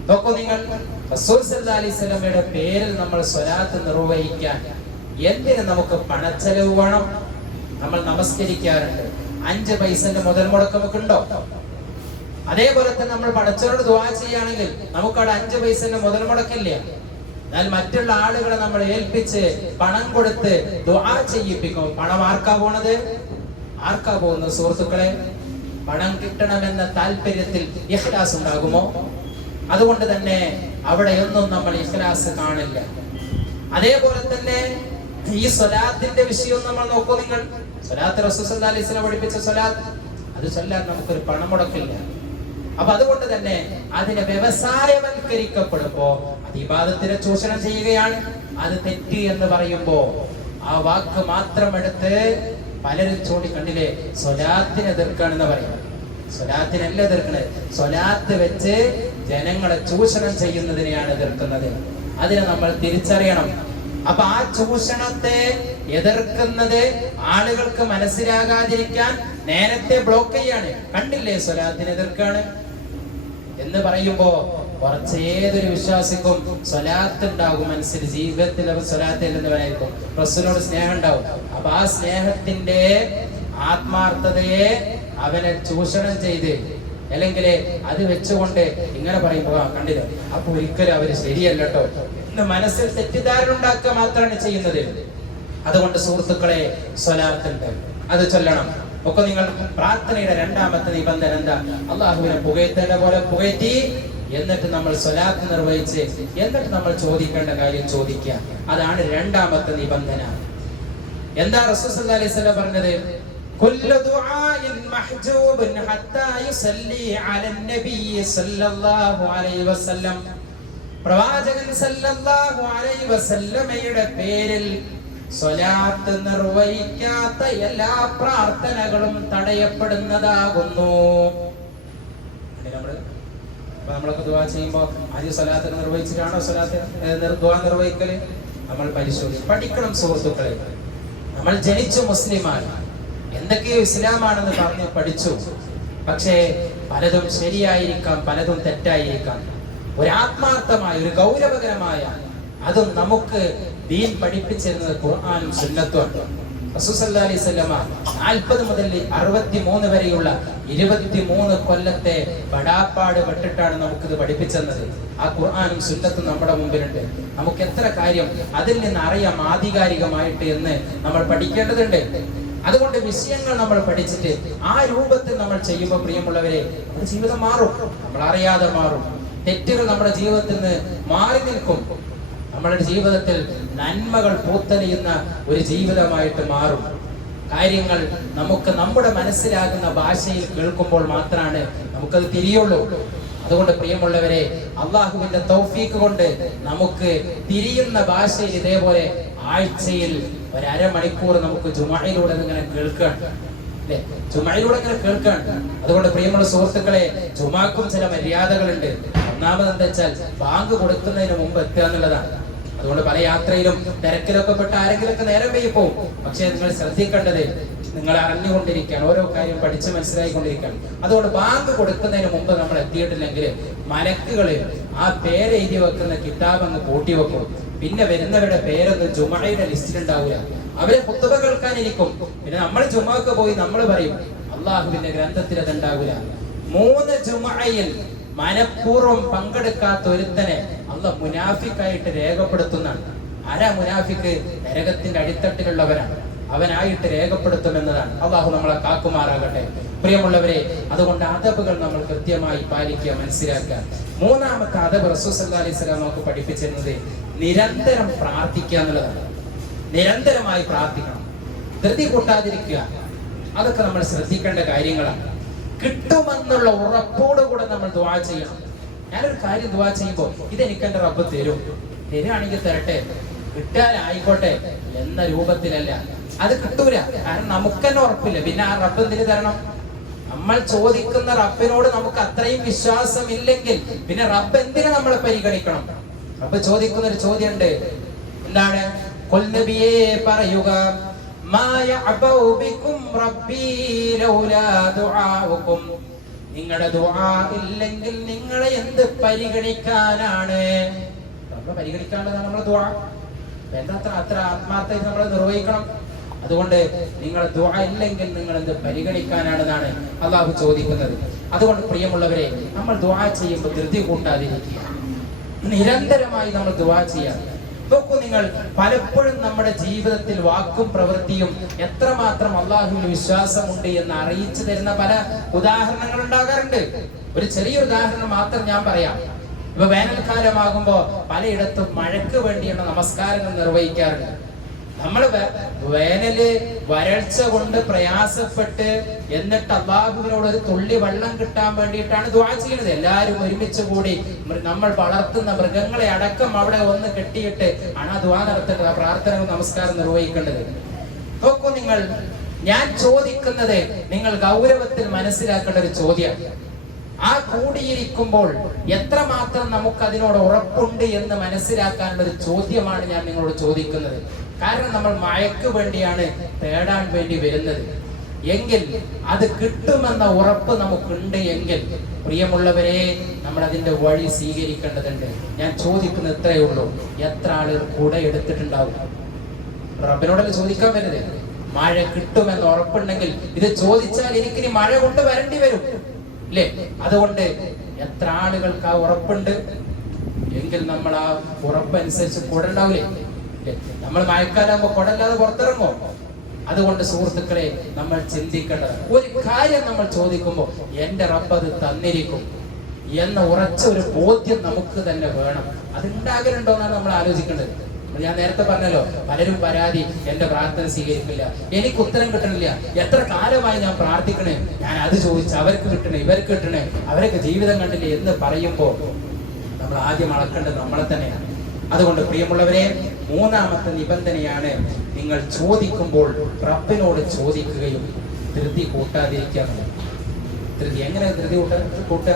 നോക്കൂ നിങ്ങൾ, റസൂൽ സല്ലല്ലാഹു അലൈഹി വസല്ലമയുടെ പേരിൽ നമ്മൾ സ്വലാത്ത് നിർവഹിക്കാൻ എന്തിന് നമുക്ക് പണച്ചെലവ് വേണം? നമ്മൾ നമസ്കരിക്കാറുണ്ട്, 5 പൈസന്റെ മുതൽ മുടക്ക് നമുക്കുണ്ടോ? അതേപോലെ തന്നെ നമ്മൾ പടച്ചവരോട് ദുആ ചെയ്യുകയാണെങ്കിൽ നമുക്കവിടെ 5 പൈസന്റെ മുതൽ മുടക്കില്ല. എന്നാൽ മറ്റുള്ള ആളുകളെ നമ്മൾ ഏൽപ്പിച്ച് പണം കൊടുത്ത് ദുആ ചെയ്യിപ്പിക്കും. പണം ആർക്കാ പോണത്? ആർക്കാ പോകുന്നത് സുഹൃത്തുക്കളെ? പണം കിട്ടണമെന്ന താല്പര്യത്തിൽ ഇഖ്ലാസ് ഉണ്ടാകുമോ? അതുകൊണ്ട് തന്നെ അവിടെയൊന്നും നമ്മൾ ഇഖ്ലാസ് കാണില്ല. അതേപോലെ തന്നെ ഈ സ്വലാത്തിന്റെ വിഷയം നമ്മൾ നോക്കൂ. നിങ്ങൾ സ്വലാത്ത് റസൂൽ സല്ലല്ലാഹു അലൈഹി വസല്ലം പഠിപ്പിച്ച സ്വലാത്ത്, അത് ചൊല്ലാൻ നമുക്കൊരു പണം മുടക്കില്ല. അപ്പൊ അതുകൊണ്ട് തന്നെ അതിനെ വ്യവസായവൽക്കരിക്കപ്പെടുമ്പോ അത് ഇബാദത്തിനെ ചൂഷണം ചെയ്യുകയാണ്. അത് തെറ്റ് എന്ന് പറയുമ്പോ ആ വാക്ക് മാത്രം എടുത്ത് പലരും ചൂണ്ടിക്കണ്ടില്ലേ, സ്വലാത്തിനെ എതിർക്കാണെന്ന് പറയാം. സ്വലാത്തിനല്ല എതിർക്കുന്നത്, സ്വലാത്ത് വെച്ച് ജനങ്ങളെ ചൂഷണം ചെയ്യുന്നതിനെയാണ് എതിർക്കുന്നത്. അതിനെ നമ്മൾ തിരിച്ചറിയണം. അപ്പൊ ആ ചൂഷണത്തെ എതിർക്കുന്നത് ആളുകൾക്ക് മനസ്സിലാകാതിരിക്കാൻ നേരത്തെ ബ്ലോക്ക് ചെയ്യാണ്. കണ്ടില്ലേ, സ്വലാത്തിനെ എതിർക്കാണ് എന്ന് പറയുമ്പോ കുറച്ചേതൊരു വിശ്വാസിക്കും സ്വലാത്ത് ഉണ്ടാകും മനസ്സിൽ, ജീവിതത്തിൽ അവർ സ്വലാത്ത് എല്ലുന്നവനായിരിക്കും, റസൂലിനോട് സ്നേഹം ഉണ്ടാവും. അപ്പൊ ആ സ്നേഹത്തിന്റെ ആത്മാർത്ഥതയെ അവനെ ചൂഷണം ചെയ്ത് അല്ലെങ്കിൽ അത് വെച്ചുകൊണ്ട് ഇങ്ങനെ പറയുമ്പോ കണ്ടില്ല, അപ്പൊ ഒരിക്കലും അവര് ശരിയല്ല കേട്ടോ എന്ന് മനസ്സിൽ തെറ്റിദ്ധാരണ ഉണ്ടാക്കുക മാത്രമാണ് ചെയ്യുന്നത്. അതുകൊണ്ട് സുഹൃത്തുക്കളെ, സ്വലാത്തുണ്ട്, അത് ചൊല്ലണം. ഒക്കെ നിങ്ങൾ പ്രാർത്ഥനയുടെ രണ്ടാമത്തെ നിബന്ധന എന്താ? അള്ളാഹുവിനെ പുകഴ്ത്തേണ്ട പോലെ പുകഴ്ത്തി, എന്നിട്ട് നമ്മൾ സ്വലാത്ത് നിർവഹിച്ച്, എന്നിട്ട് നമ്മൾ ചോദിക്കേണ്ട കാര്യം ചോദിക്കുക. അതാണ് രണ്ടാമത്തെ നിബന്ധന. എന്താ റസൂൽ സല്ലല്ലാഹു അലൈഹി വസല്ലം പറഞ്ഞത്? കുല്ലു ദുആഇൻ മഹ്ജൂബൻ ഹത്താ യുസല്ലി അലൻ നബി സല്ലല്ലാഹു അലൈഹി വസല്ലം. പ്രവാചകൻ സല്ലല്ലാഹു അലൈഹി വസല്ലമയുടെ പേരിൽ സ്വലാത്ത് നിർവഹിക്കാത്ത എല്ലാ പ്രാർത്ഥനകളും തടയപ്പെടുന്നതാകുന്നു. നമ്മളൊക്കെ ദുആ ചെയ്യുമ്പോ ആദ്യം സ്വലാത്ത് നിർവഹിച്ചിട്ടാണോ ദുആ നിർവഹിക്കല്? നമ്മൾ പരിശോധിക്കും, പഠിക്കണം സുഹൃത്തുക്കളെ. നമ്മൾ ജനിച്ചു മുസ്ലിമാണ്, എന്തൊക്കെയോ ഇസ്ലാമാണെന്ന് പറഞ്ഞ് പഠിച്ചു. പക്ഷേ പലതും ശരിയായിരിക്കാം, പലതും തെറ്റായിരിക്കാം. ഒരു ആത്മാർത്ഥമായ, ഒരു ഗൗരവകരമായ, അതും നമുക്ക് ദീൻ പഠിപ്പിച്ചിരുന്നത് ഖുർആനും സുന്നത്തുമാണ്. റസൂൽ സല്ലല്ലാഹു അലൈഹി വസല്ലമ 40 മുതൽ 63 വരെയുള്ള 23 കൊല്ലത്തെ പടാപ്പാട് പെട്ടിട്ടാണ് നമുക്കിത് പഠിപ്പിച്ചത്. ആ ഖുർആനും സുന്നത്തും നമ്മുടെ മുമ്പിലുണ്ട്. നമുക്ക് എത്ര കാര്യം അതിൽ നിന്ന് അറിയാം ആധികാരികമായിട്ട് എന്ന് നമ്മൾ പഠിക്കേണ്ടതുണ്ട്. അതുകൊണ്ട് വിഷയങ്ങൾ നമ്മൾ പഠിച്ചിട്ട് ആ രൂപത്തിൽ നമ്മൾ ചെയ്യുമ്പോൾ പ്രിയമുള്ളവരെ, നമ്മുടെ ജീവിതം മാറും, നമ്മൾ അറിയാതെ മാറും. തെറ്റുകൾ നമ്മുടെ ജീവിതത്തിൽ നിന്ന് മാറി നിൽക്കും. നമ്മുടെ ജീവിതത്തിൽ നന്മകൾ പൂത്തലിയുന്ന ഒരു ജീവിതമായിട്ട് മാറും. കാര്യങ്ങൾ നമുക്ക് നമ്മുടെ മനസ്സിലാകുന്ന ഭാഷയിൽ കേൾക്കുമ്പോൾ മാത്രമാണ് നമുക്കത് തിരിയുള്ളൂ. അതുകൊണ്ട് പ്രിയമുള്ളവരെ, അള്ളാഹുവിന്റെ തൗഫീഖ് കൊണ്ട് നമുക്ക് തിരിയുന്ന ഭാഷയിൽ ഇതേപോലെ ആഴ്ചയിൽ ഒരു അരമണിക്കൂർ നമുക്ക് ജുമഅയിലൂടെ ഇങ്ങനെ കേൾക്കണം, അല്ലെ? ജുമഅയിലൂടെ ഇങ്ങനെ കേൾക്കണം. അതുകൊണ്ട് പ്രിയമുള്ള സുഹൃത്തുക്കളെ, ജുമാക്കും ചില മര്യാദകളുണ്ട്. ഒന്നാമത് എന്താ വെച്ചാൽ ബാങ്ക് കൊടുക്കുന്നതിന് മുമ്പ് എത്തുക എന്നുള്ളതാണ്. അതുകൊണ്ട് പല യാത്രയിലും തിരക്കിലൊക്കെ പെട്ട ആരെങ്കിലൊക്കെ നേരം വൈകി പോകും. പക്ഷെ നിങ്ങൾ ശ്രദ്ധിക്കേണ്ടത്, നിങ്ങൾ അറിഞ്ഞുകൊണ്ടിരിക്കുകയാണ്, ഓരോ കാര്യം പഠിച്ച് മനസ്സിലായിക്കൊണ്ടിരിക്കുകയാണ്. അതുകൊണ്ട് ബാങ്ക് കൊടുക്കുന്നതിന് മുമ്പ് നമ്മൾ എത്തിയിട്ടില്ലെങ്കിൽ മലക്കുകള് ആ പേര് എഴുതി വെക്കുന്ന കിതാബ് അങ്ങ് കൂട്ടി വെക്കും. പിന്നെ വരുന്നവരുടെ പേരൊന്നും ജുമഅയുടെ ലിസ്റ്റിലുണ്ടാവില്ല. അവരെ ഖുത്ബ കേൾക്കാനിരിക്കും. പിന്നെ നമ്മൾ ജുമഅക്ക് പോയി നമ്മൾ പറയും അള്ളാഹുവിന്റെ ഗ്രന്ഥത്തിൽ അത് ഉണ്ടാവില്ല. 3 ജുമഅയിൽ മനഃപൂർവ്വം പങ്കെടുക്കാത്ത ഒരുത്തനെ അള്ളാഹ് മുനാഫിക്കായിട്ട് രേഖപ്പെടുത്തുന്നതാണ്. ആരാ മുനാഫിക്ക്? നരകത്തിന്റെ അടിത്തട്ടിലുള്ളവരാണ്. അവനായിട്ട് രേഖപ്പെടുത്തുമെന്നതാണ്. അള്ളാഹു നമ്മളെ കാക്കുമാറാകട്ടെ. പ്രിയമുള്ളവരെ, അതുകൊണ്ട് അദബുകൾ നമ്മൾ കൃത്യമായി പാലിക്കുക, മനസ്സിലാക്കുക. മൂന്നാമത്തെ അദബ് റസൂൽ സല്ലല്ലാഹു അലൈഹി വസല്ലം നമുക്ക് പഠിപ്പിച്ചിരുന്നത് നിരന്തരം പ്രാർത്ഥിക്കുക എന്നുള്ളതാണ്. നിരന്തരമായി പ്രാർത്ഥിക്കണം, ധൃതി കൂട്ടാതിരിക്കുക. അതൊക്കെ നമ്മൾ ശ്രദ്ധിക്കേണ്ട കാര്യങ്ങളാണ്. കിട്ടുമെന്നുള്ള ഉറപ്പോടുകൂടെ നമ്മൾ ദുആ ചെയ്യണം. ഞാനൊരു കാര്യം ദുആ ചെയ്യുമ്പോൾ ഇതെനിക്ക് എന്റെ റബ്ബ് തരും, തരുവാണെങ്കിൽ തരട്ടെ, കിട്ടാനായിക്കോട്ടെ എന്ന രൂപത്തിലല്ല. അത് കിട്ടൂല, കാരണം നമുക്ക് തന്നെ ഉറപ്പില്ല. പിന്നെ ആ റബ്ബ് എന്തിനു തരണം? നമ്മൾ ചോദിക്കുന്ന റബ്ബിനോട് നമുക്ക് അത്രയും വിശ്വാസം ഇല്ലെങ്കിൽ പിന്നെ റബ്ബ് എന്തിനു നമ്മളെ പരിഗണിക്കണം? റബ്ബ് ചോദിക്കുന്ന ഒരു ചോദ്യമുണ്ട്. എന്താണ്? ഖുൽ നബിയേ പറയുക, മാ യഅബഉ ബികും റബ്ബി ലൗലാ ദുആഉകും. നിങ്ങളുടെ ദുആ ഇല്ലെങ്കിൽ നിങ്ങളെ എന്ത് പരിഗണിക്കാനാണ്? റബ്ബ് പരിഗണിക്കാനുള്ളതാണ് നമ്മുടെ ദുആ. എന്താ അത്ര ആത്മാർത്ഥമായിട്ട് നമ്മൾ നിർവഹിക്കണം. അതുകൊണ്ട് നിങ്ങൾ ദുആ ഇല്ലെങ്കിൽ നിങ്ങൾ എന്ത് പരിഗണിക്കാനാണെന്നാണ് അള്ളാഹു ചോദിക്കുന്നത്. അതുകൊണ്ട് പ്രിയമുള്ളവരെ, നമ്മൾ ദുആ ചെയ്യുമ്പോൾ ധൃതി കൂട്ടാതിരിക്കുക. നിരന്തരമായി നമ്മൾ ദുആ ചെയ്യാം. നോക്കൂ, നിങ്ങൾ പലപ്പോഴും നമ്മുടെ ജീവിതത്തിൽ വാക്കും പ്രവൃത്തിയും എത്രമാത്രം അള്ളാഹുവിൽ വിശ്വാസമുണ്ട് എന്ന് അറിയിച്ചു തരുന്ന പല ഉദാഹരണങ്ങൾ ഉണ്ടാകാറുണ്ട്. ഒരു ചെറിയൊരു ഉദാഹരണം മാത്രം ഞാൻ പറയാം. ഇപ്പൊ വേനൽക്കാലമാകുമ്പോ പലയിടത്തും മഴയ്ക്ക് വേണ്ടിയുള്ള നമസ്കാരങ്ങൾ നിർവഹിക്കാറുണ്ട്. നമ്മൾ വേനല് വരൾച്ച കൊണ്ട് പ്രയാസപ്പെട്ട് എന്നിട്ട് അള്ളാഹുവിനോട് ഒരു തുള്ളി വെള്ളം കിട്ടാൻ വേണ്ടിയിട്ടാണ് ദുആ ചെയ്യുന്നത്. എല്ലാവരും ഒരുമിച്ച് കൂടി നമ്മൾ വളർത്തുന്ന മൃഗങ്ങളെ അടക്കം അവിടെ ഒന്ന് കെട്ടിയിട്ട് ആണ് ആ ദുആ നടത്തേണ്ടത്, ആ പ്രാർത്ഥന നമസ്കാരം നിർവഹിക്കേണ്ടത്. നോക്കൂ നിങ്ങൾ, ഞാൻ ചോദിക്കുന്നത് നിങ്ങൾ ഗൗരവത്തിൽ മനസ്സിലാക്കേണ്ട ഒരു ചോദ്യം. ആ കൂടിയിരിക്കുമ്പോൾ എത്രമാത്രം നമുക്ക് അതിനോട് ഉറപ്പുണ്ട് എന്ന് മനസ്സിലാക്കാനുള്ള ഒരു ചോദ്യമാണ് ഞാൻ നിങ്ങളോട് ചോദിക്കുന്നത്. കാരണം നമ്മൾ മഴയ്ക്ക് വേണ്ടിയാണ് തേടാൻ വേണ്ടി വരുന്നത് എങ്കിൽ അത് കിട്ടുമെന്ന ഉറപ്പ് നമുക്കുണ്ട് എങ്കിൽ പ്രിയമുള്ളവരെ, നമ്മൾ അതിന്റെ വഴി സ്വീകരിക്കേണ്ടതുണ്ട്. ഞാൻ ചോദിക്കുന്നത് ഇത്രയേ ഉള്ളൂ, എത്ര ആളുകൾ കൂടെ എടുത്തിട്ടുണ്ടാവും? റബ്ബിനോടല്ലേ ചോദിക്കാൻ വരുന്നത്. മഴ കിട്ടുമെന്ന് ഉറപ്പുണ്ടെങ്കിൽ ഇത് ചോദിച്ചാൽ എനിക്കിനി മഴ കൊണ്ട് വരേണ്ടി വരും, അല്ലേ? അതുകൊണ്ട് എത്ര ആളുകൾക്ക് ആ ഉറപ്പുണ്ട് എങ്കിൽ നമ്മൾ ആ ഉറപ്പനുസരിച്ച് കൂടെ ഉണ്ടാവില്ലേ? നമ്മൾ മഴക്കാലാകുമ്പോ കുടല്ലാതെ പുറത്തിറങ്ങോ? അതുകൊണ്ട് സുഹൃത്തുക്കളെ, നമ്മൾ ചിന്തിക്കേണ്ടത് ഒരു കാര്യം നമ്മൾ ചോദിക്കുമ്പോൾ എന്റെ റബ്ബ് അത് തന്നിരിക്കും എന്ന ഉറച്ച ഒരു ബോധ്യം നമുക്ക് തന്നെ വേണം. അതുണ്ടാകലുണ്ടോ എന്നാണ് നമ്മൾ ആലോചിക്കേണ്ടത്. ഞാൻ നേരത്തെ പറഞ്ഞല്ലോ, പലരും പരാതി, എന്റെ പ്രാർത്ഥന സ്വീകരിക്കില്ല, എനിക്ക് ഉത്തരം കിട്ടണില്ല, എത്ര കാലമായി ഞാൻ പ്രാർത്ഥിക്കണേ, ഞാൻ അത് ചോദിച്ചു, അവർക്ക് കിട്ടണേ, ഇവർക്ക് കിട്ടണേ, അവരൊക്കെ ജീവിതം കണ്ടില്ലേ എന്ന് പറയുമ്പോൾ നമ്മൾ ആദ്യം അളക്കേണ്ടത് നമ്മളെ തന്നെയാണ്. അതുകൊണ്ട് പ്രിയമുള്ളവരെ, മൂന്നാമത്തെ നിബന്ധനയാണ് നിങ്ങൾ ചോദിക്കുമ്പോൾ റബ്ബിനോട് ചോദിക്കുകയും ധൃതി കൂട്ടാതിരിക്കുക. ധൃതി എങ്ങനെ ധൃതി കൂട്ടുക?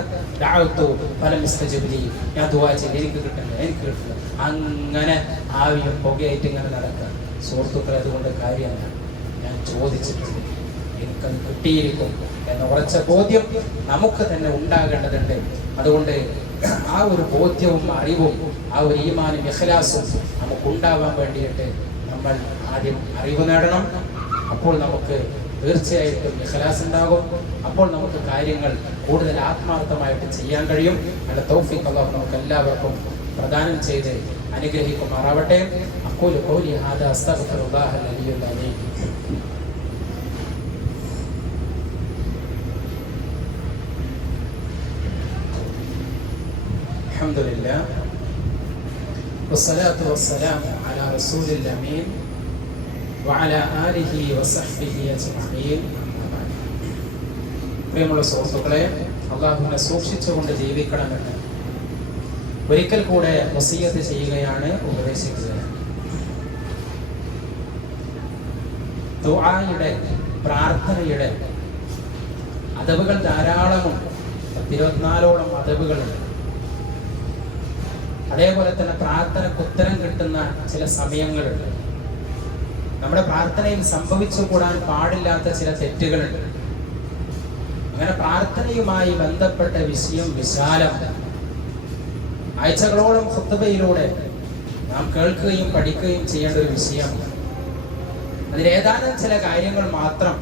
ഞാൻ ദുആ ചെയ്ത് എനിക്ക് കിട്ടില്ല, എനിക്ക് കിട്ടില്ല, അങ്ങനെ ആവിയും പുകയായിട്ട് ഇങ്ങനെ നടക്കുക. സുഹൃത്തുക്കളെ, അതുകൊണ്ട് കാര്യമല്ല. ഞാൻ ചോദിച്ചിട്ടുണ്ട്, എനിക്കത് കിട്ടിയിരിക്കും എന്ന ഉറച്ച ബോധ്യം നമുക്ക് തന്നെ ഉണ്ടാകേണ്ടതുണ്ട്. അതുകൊണ്ട് ആ ഒരു ബോധ്യവും അറിവും ആ ഒരു ഈമാനും ഇഖ്ലാസും നമുക്ക് ഉണ്ടാവാൻ വേണ്ടിയിട്ട് നമ്മൾ ആദ്യം അറിവ് നേടണം. അപ്പോൾ നമുക്ക് തീർച്ചയായിട്ടും ഇഖ്ലാസ് ഉണ്ടാകും. അപ്പോൾ നമുക്ക് കാര്യങ്ങൾ കൂടുതൽ ആത്മാർത്ഥമായിട്ട് ചെയ്യാൻ കഴിയും. നല്ല തൗഫീഖ് അല്ലാഹു നമുക്ക് എല്ലാവർക്കും പ്രദാനം ചെയ്ത് അനുഗ്രഹിക്കുമാറാവട്ടെ. അഖൂലു ഖൗലി ഹാദാ അസ്തഗ്ഫിറുല്ലാഹൽ അലിയ്യുൽ അലീം. അൽഹംദുലില്ലാഹ് വസ്സലാത്തു വസ്സലാമു അലാ റസൂലിൽ അമീൻ വഅലാ ആലിഹി വസഹ്ബിഹി അജ്മഈൻ. പ്രിയമുള്ള സുഹൃത്തുക്കളെ, അല്ലാഹുവിനെ സൂക്ഷിച്ചുകൊണ്ട് ജീവിക്കണമെന്ന് ഒരിക്കൽ കൂടെ വസിയ്യത്ത് ചെയ്യുകയാണ്, ഉപദേശിക്കുകയാണ്. ദുആയുടെ, പ്രാർത്ഥനയുടെ അദബുകൾ ധാരാളമുണ്ട്. 24ഓളം അദബുകളുണ്ട്. അതേപോലെ തന്നെ പ്രാർത്ഥനയ്ക്ക് ഉത്തരം കിട്ടുന്ന ചില സമയങ്ങളുണ്ട്. നമ്മുടെ പ്രാർത്ഥനയിൽ സംഭവിച്ചു കൂടാൻ പാടില്ലാത്ത ചില തെറ്റുകളുണ്ട്. അങ്ങനെ പ്രാർത്ഥനയുമായി ബന്ധപ്പെട്ട വിഷയം വിശാലം. ആഴ്ചകളോളം ഖുത്ബയിലൂടെ നാം കേൾക്കുകയും പഠിക്കുകയും ചെയ്യേണ്ട ഒരു വിഷയമാണ്. അതിലേതാനും ചില കാര്യങ്ങൾ മാത്രം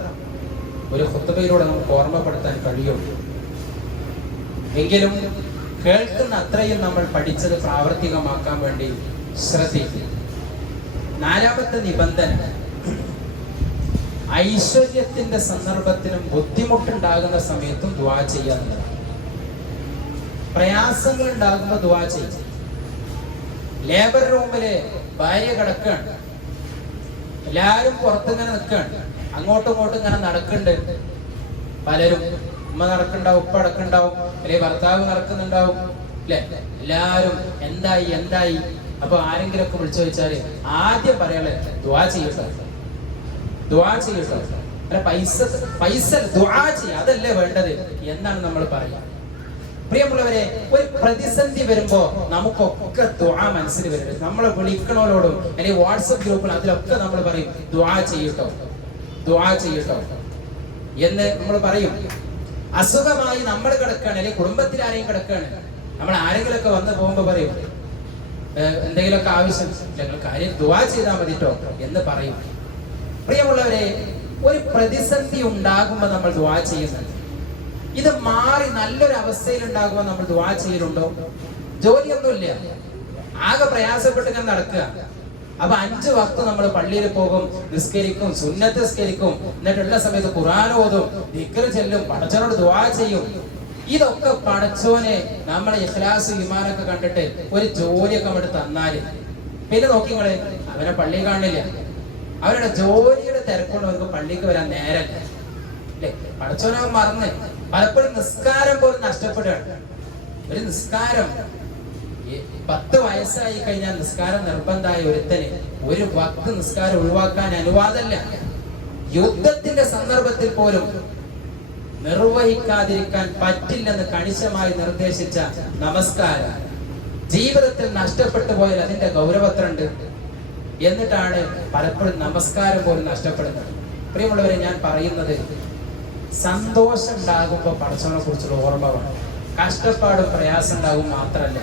ഒരു ഖുത്ബയിലൂടെ നമുക്ക് ഓർമ്മപ്പെടുത്താൻ കഴിയും. എങ്കിലും കേൾക്കുന്ന അത്രയും നമ്മൾ പഠിച്ചത് പ്രാവർത്തികമാക്കാൻ വേണ്ടി ശ്രദ്ധിക്കും. നാലാമത്തെ നിബന്ധന, ഐശ്വര്യത്തിന്റെ സന്ദർഭത്തിനും ബുദ്ധിമുട്ടുണ്ടാകുന്ന സമയത്തും ദുആ ചെയ്യാന്നുള്ളതാണ്. പ്രയാസങ്ങൾ ഉണ്ടാകുമ്പോൾ ദുആ ചെയ്യും. ലേബർ റൂമില് ഭാര്യ കിടക്കുകയാണ്, എല്ലാവരും പുറത്തിങ്ങനെ നിൽക്കുകയാണ്, അങ്ങോട്ടും ഇങ്ങോട്ടും ഇങ്ങനെ നടക്കുന്നുണ്ട്. പലരും, ഉമ്മ നടക്കുന്നുണ്ടാവും, ഉപ്പ നടക്കുന്നുണ്ടാവും, അല്ലെങ്കിൽ ഭർത്താവ് നടക്കുന്നുണ്ടാവും, അല്ലെ? എല്ലാരും എന്തായി എന്തായി. അപ്പൊ ആരെങ്കിലും ഒക്കെ വിളിച്ചു ചോദിച്ചാല് ആദ്യം പറയാളെ ദുആ ചെയ്യട്ടോ, ദുആ ചെയ്യട്ടോ, അല്ല പൈസ ദുആ ചെയ്യ, അതല്ലേ വേണ്ടത് എന്നാണ് നമ്മൾ പറയുക. പ്രിയമുള്ളവരെ, ഒരു പ്രതിസന്ധി വരുമ്പോ നമുക്കൊക്കെ ദുആ മനസ്സിൽ വരുന്നത്. നമ്മളെ വിളിക്കണോരോടും അല്ലെങ്കിൽ വാട്സപ്പ് ഗ്രൂപ്പിൽ അതിലൊക്കെ നമ്മൾ പറയും ദുആ ചെയ്യട്ടോ, ദുആ ചെയ്യട്ടോ എന്ന് നമ്മൾ പറയും. അസുഖമായി നമ്മൾ കിടക്കുകയാണ്, അല്ലെങ്കിൽ കുടുംബത്തിൽ ആരെയും കിടക്കുകയാണ്, നമ്മൾ ആരെങ്കിലുമൊക്കെ വന്ന് പോകുമ്പോ പറയും എന്തെങ്കിലുമൊക്കെ ആവശ്യം, ഞങ്ങൾ കാര്യം ദുആ ചെയ്താൽ മതിട്ടോ എന്ന് പറയും. പ്രിയമുള്ളവരെ, ഒരു പ്രതിസന്ധി ഉണ്ടാകുമ്പോൾ നമ്മൾ ദുആ ചെയ്യുന്നുണ്ട്. ഇത് മാറി നല്ലൊരു അവസ്ഥയിൽ ഉണ്ടാകുമ്പോൾ നമ്മൾ ദുആ ചെയ്യലുണ്ടോ? ജോലിയൊന്നുമില്ല, ആകെ പ്രയാസപ്പെട്ട് ഞാൻ നടക്കുക. അപ്പൊ 5 വക്ത് നമ്മൾ പള്ളിയിൽ പോകും, നിസ്കരിക്കും, സുന്നത്ത് നിസ്കരിക്കും, എന്നിട്ടുള്ള സമയത്ത് ഖുർആൻ ഓതും, ദിക്ർ ചൊല്ലും, പടച്ചവനോട് ദുആ ചെയ്യും. ഇതൊക്കെ പടച്ചോനെ നമ്മളെ ഇഖ്ലാസ് ഈമാനൊക്കെ കണ്ടിട്ട് ഒരു ജോലിയൊക്കെ അവിടെ തന്നാല് പിന്നെ നോക്കി നിങ്ങള് അവനെ പള്ളി കാണില്ല. അവരുടെ ജോലിയുടെ തിരക്കൊണ്ട് അവർക്ക് പള്ളിക്ക് വരാൻ നേരല്ല അല്ലെ? പടച്ചോനവൻ മറന്ന് പലപ്പോഴും നിസ്കാരം പോലും നഷ്ടപ്പെടുകയാണ്. ഒരു നിസ്കാരം 10 വയസ്സായി കഴിഞ്ഞാൽ നിസ്കാരം നിർബന്ധമായ ഒരുത്തന് ഒരു വക്ത് നിസ്കാരം ഒഴിവാക്കാൻ അനുവാദമല്ല. യുദ്ധത്തിന്റെ സന്ദർഭത്തിൽ പോലും നിർവഹിക്കാതിരിക്കാൻ പറ്റില്ലെന്ന് കണിശമായി നിർദ്ദേശിച്ച നമസ്കാരം ജീവിതത്തിൽ നഷ്ടപ്പെട്ടു പോയാൽ അതിന്റെ ഗൗരവത്രണ്ട്. എന്നിട്ടാണ് പലപ്പോഴും നമസ്കാരം പോലും നഷ്ടപ്പെടുന്നത്. പ്രിയമുള്ളവരെ, ഞാൻ പറയുന്നത് സന്തോഷം ഉണ്ടാകുമ്പോൾ പടച്ചവനെ കുറിച്ചുള്ള ഓർമ്മ വേണം. കഷ്ടപ്പാടും പ്രയാസം ഉണ്ടാകും മാത്രമല്ല,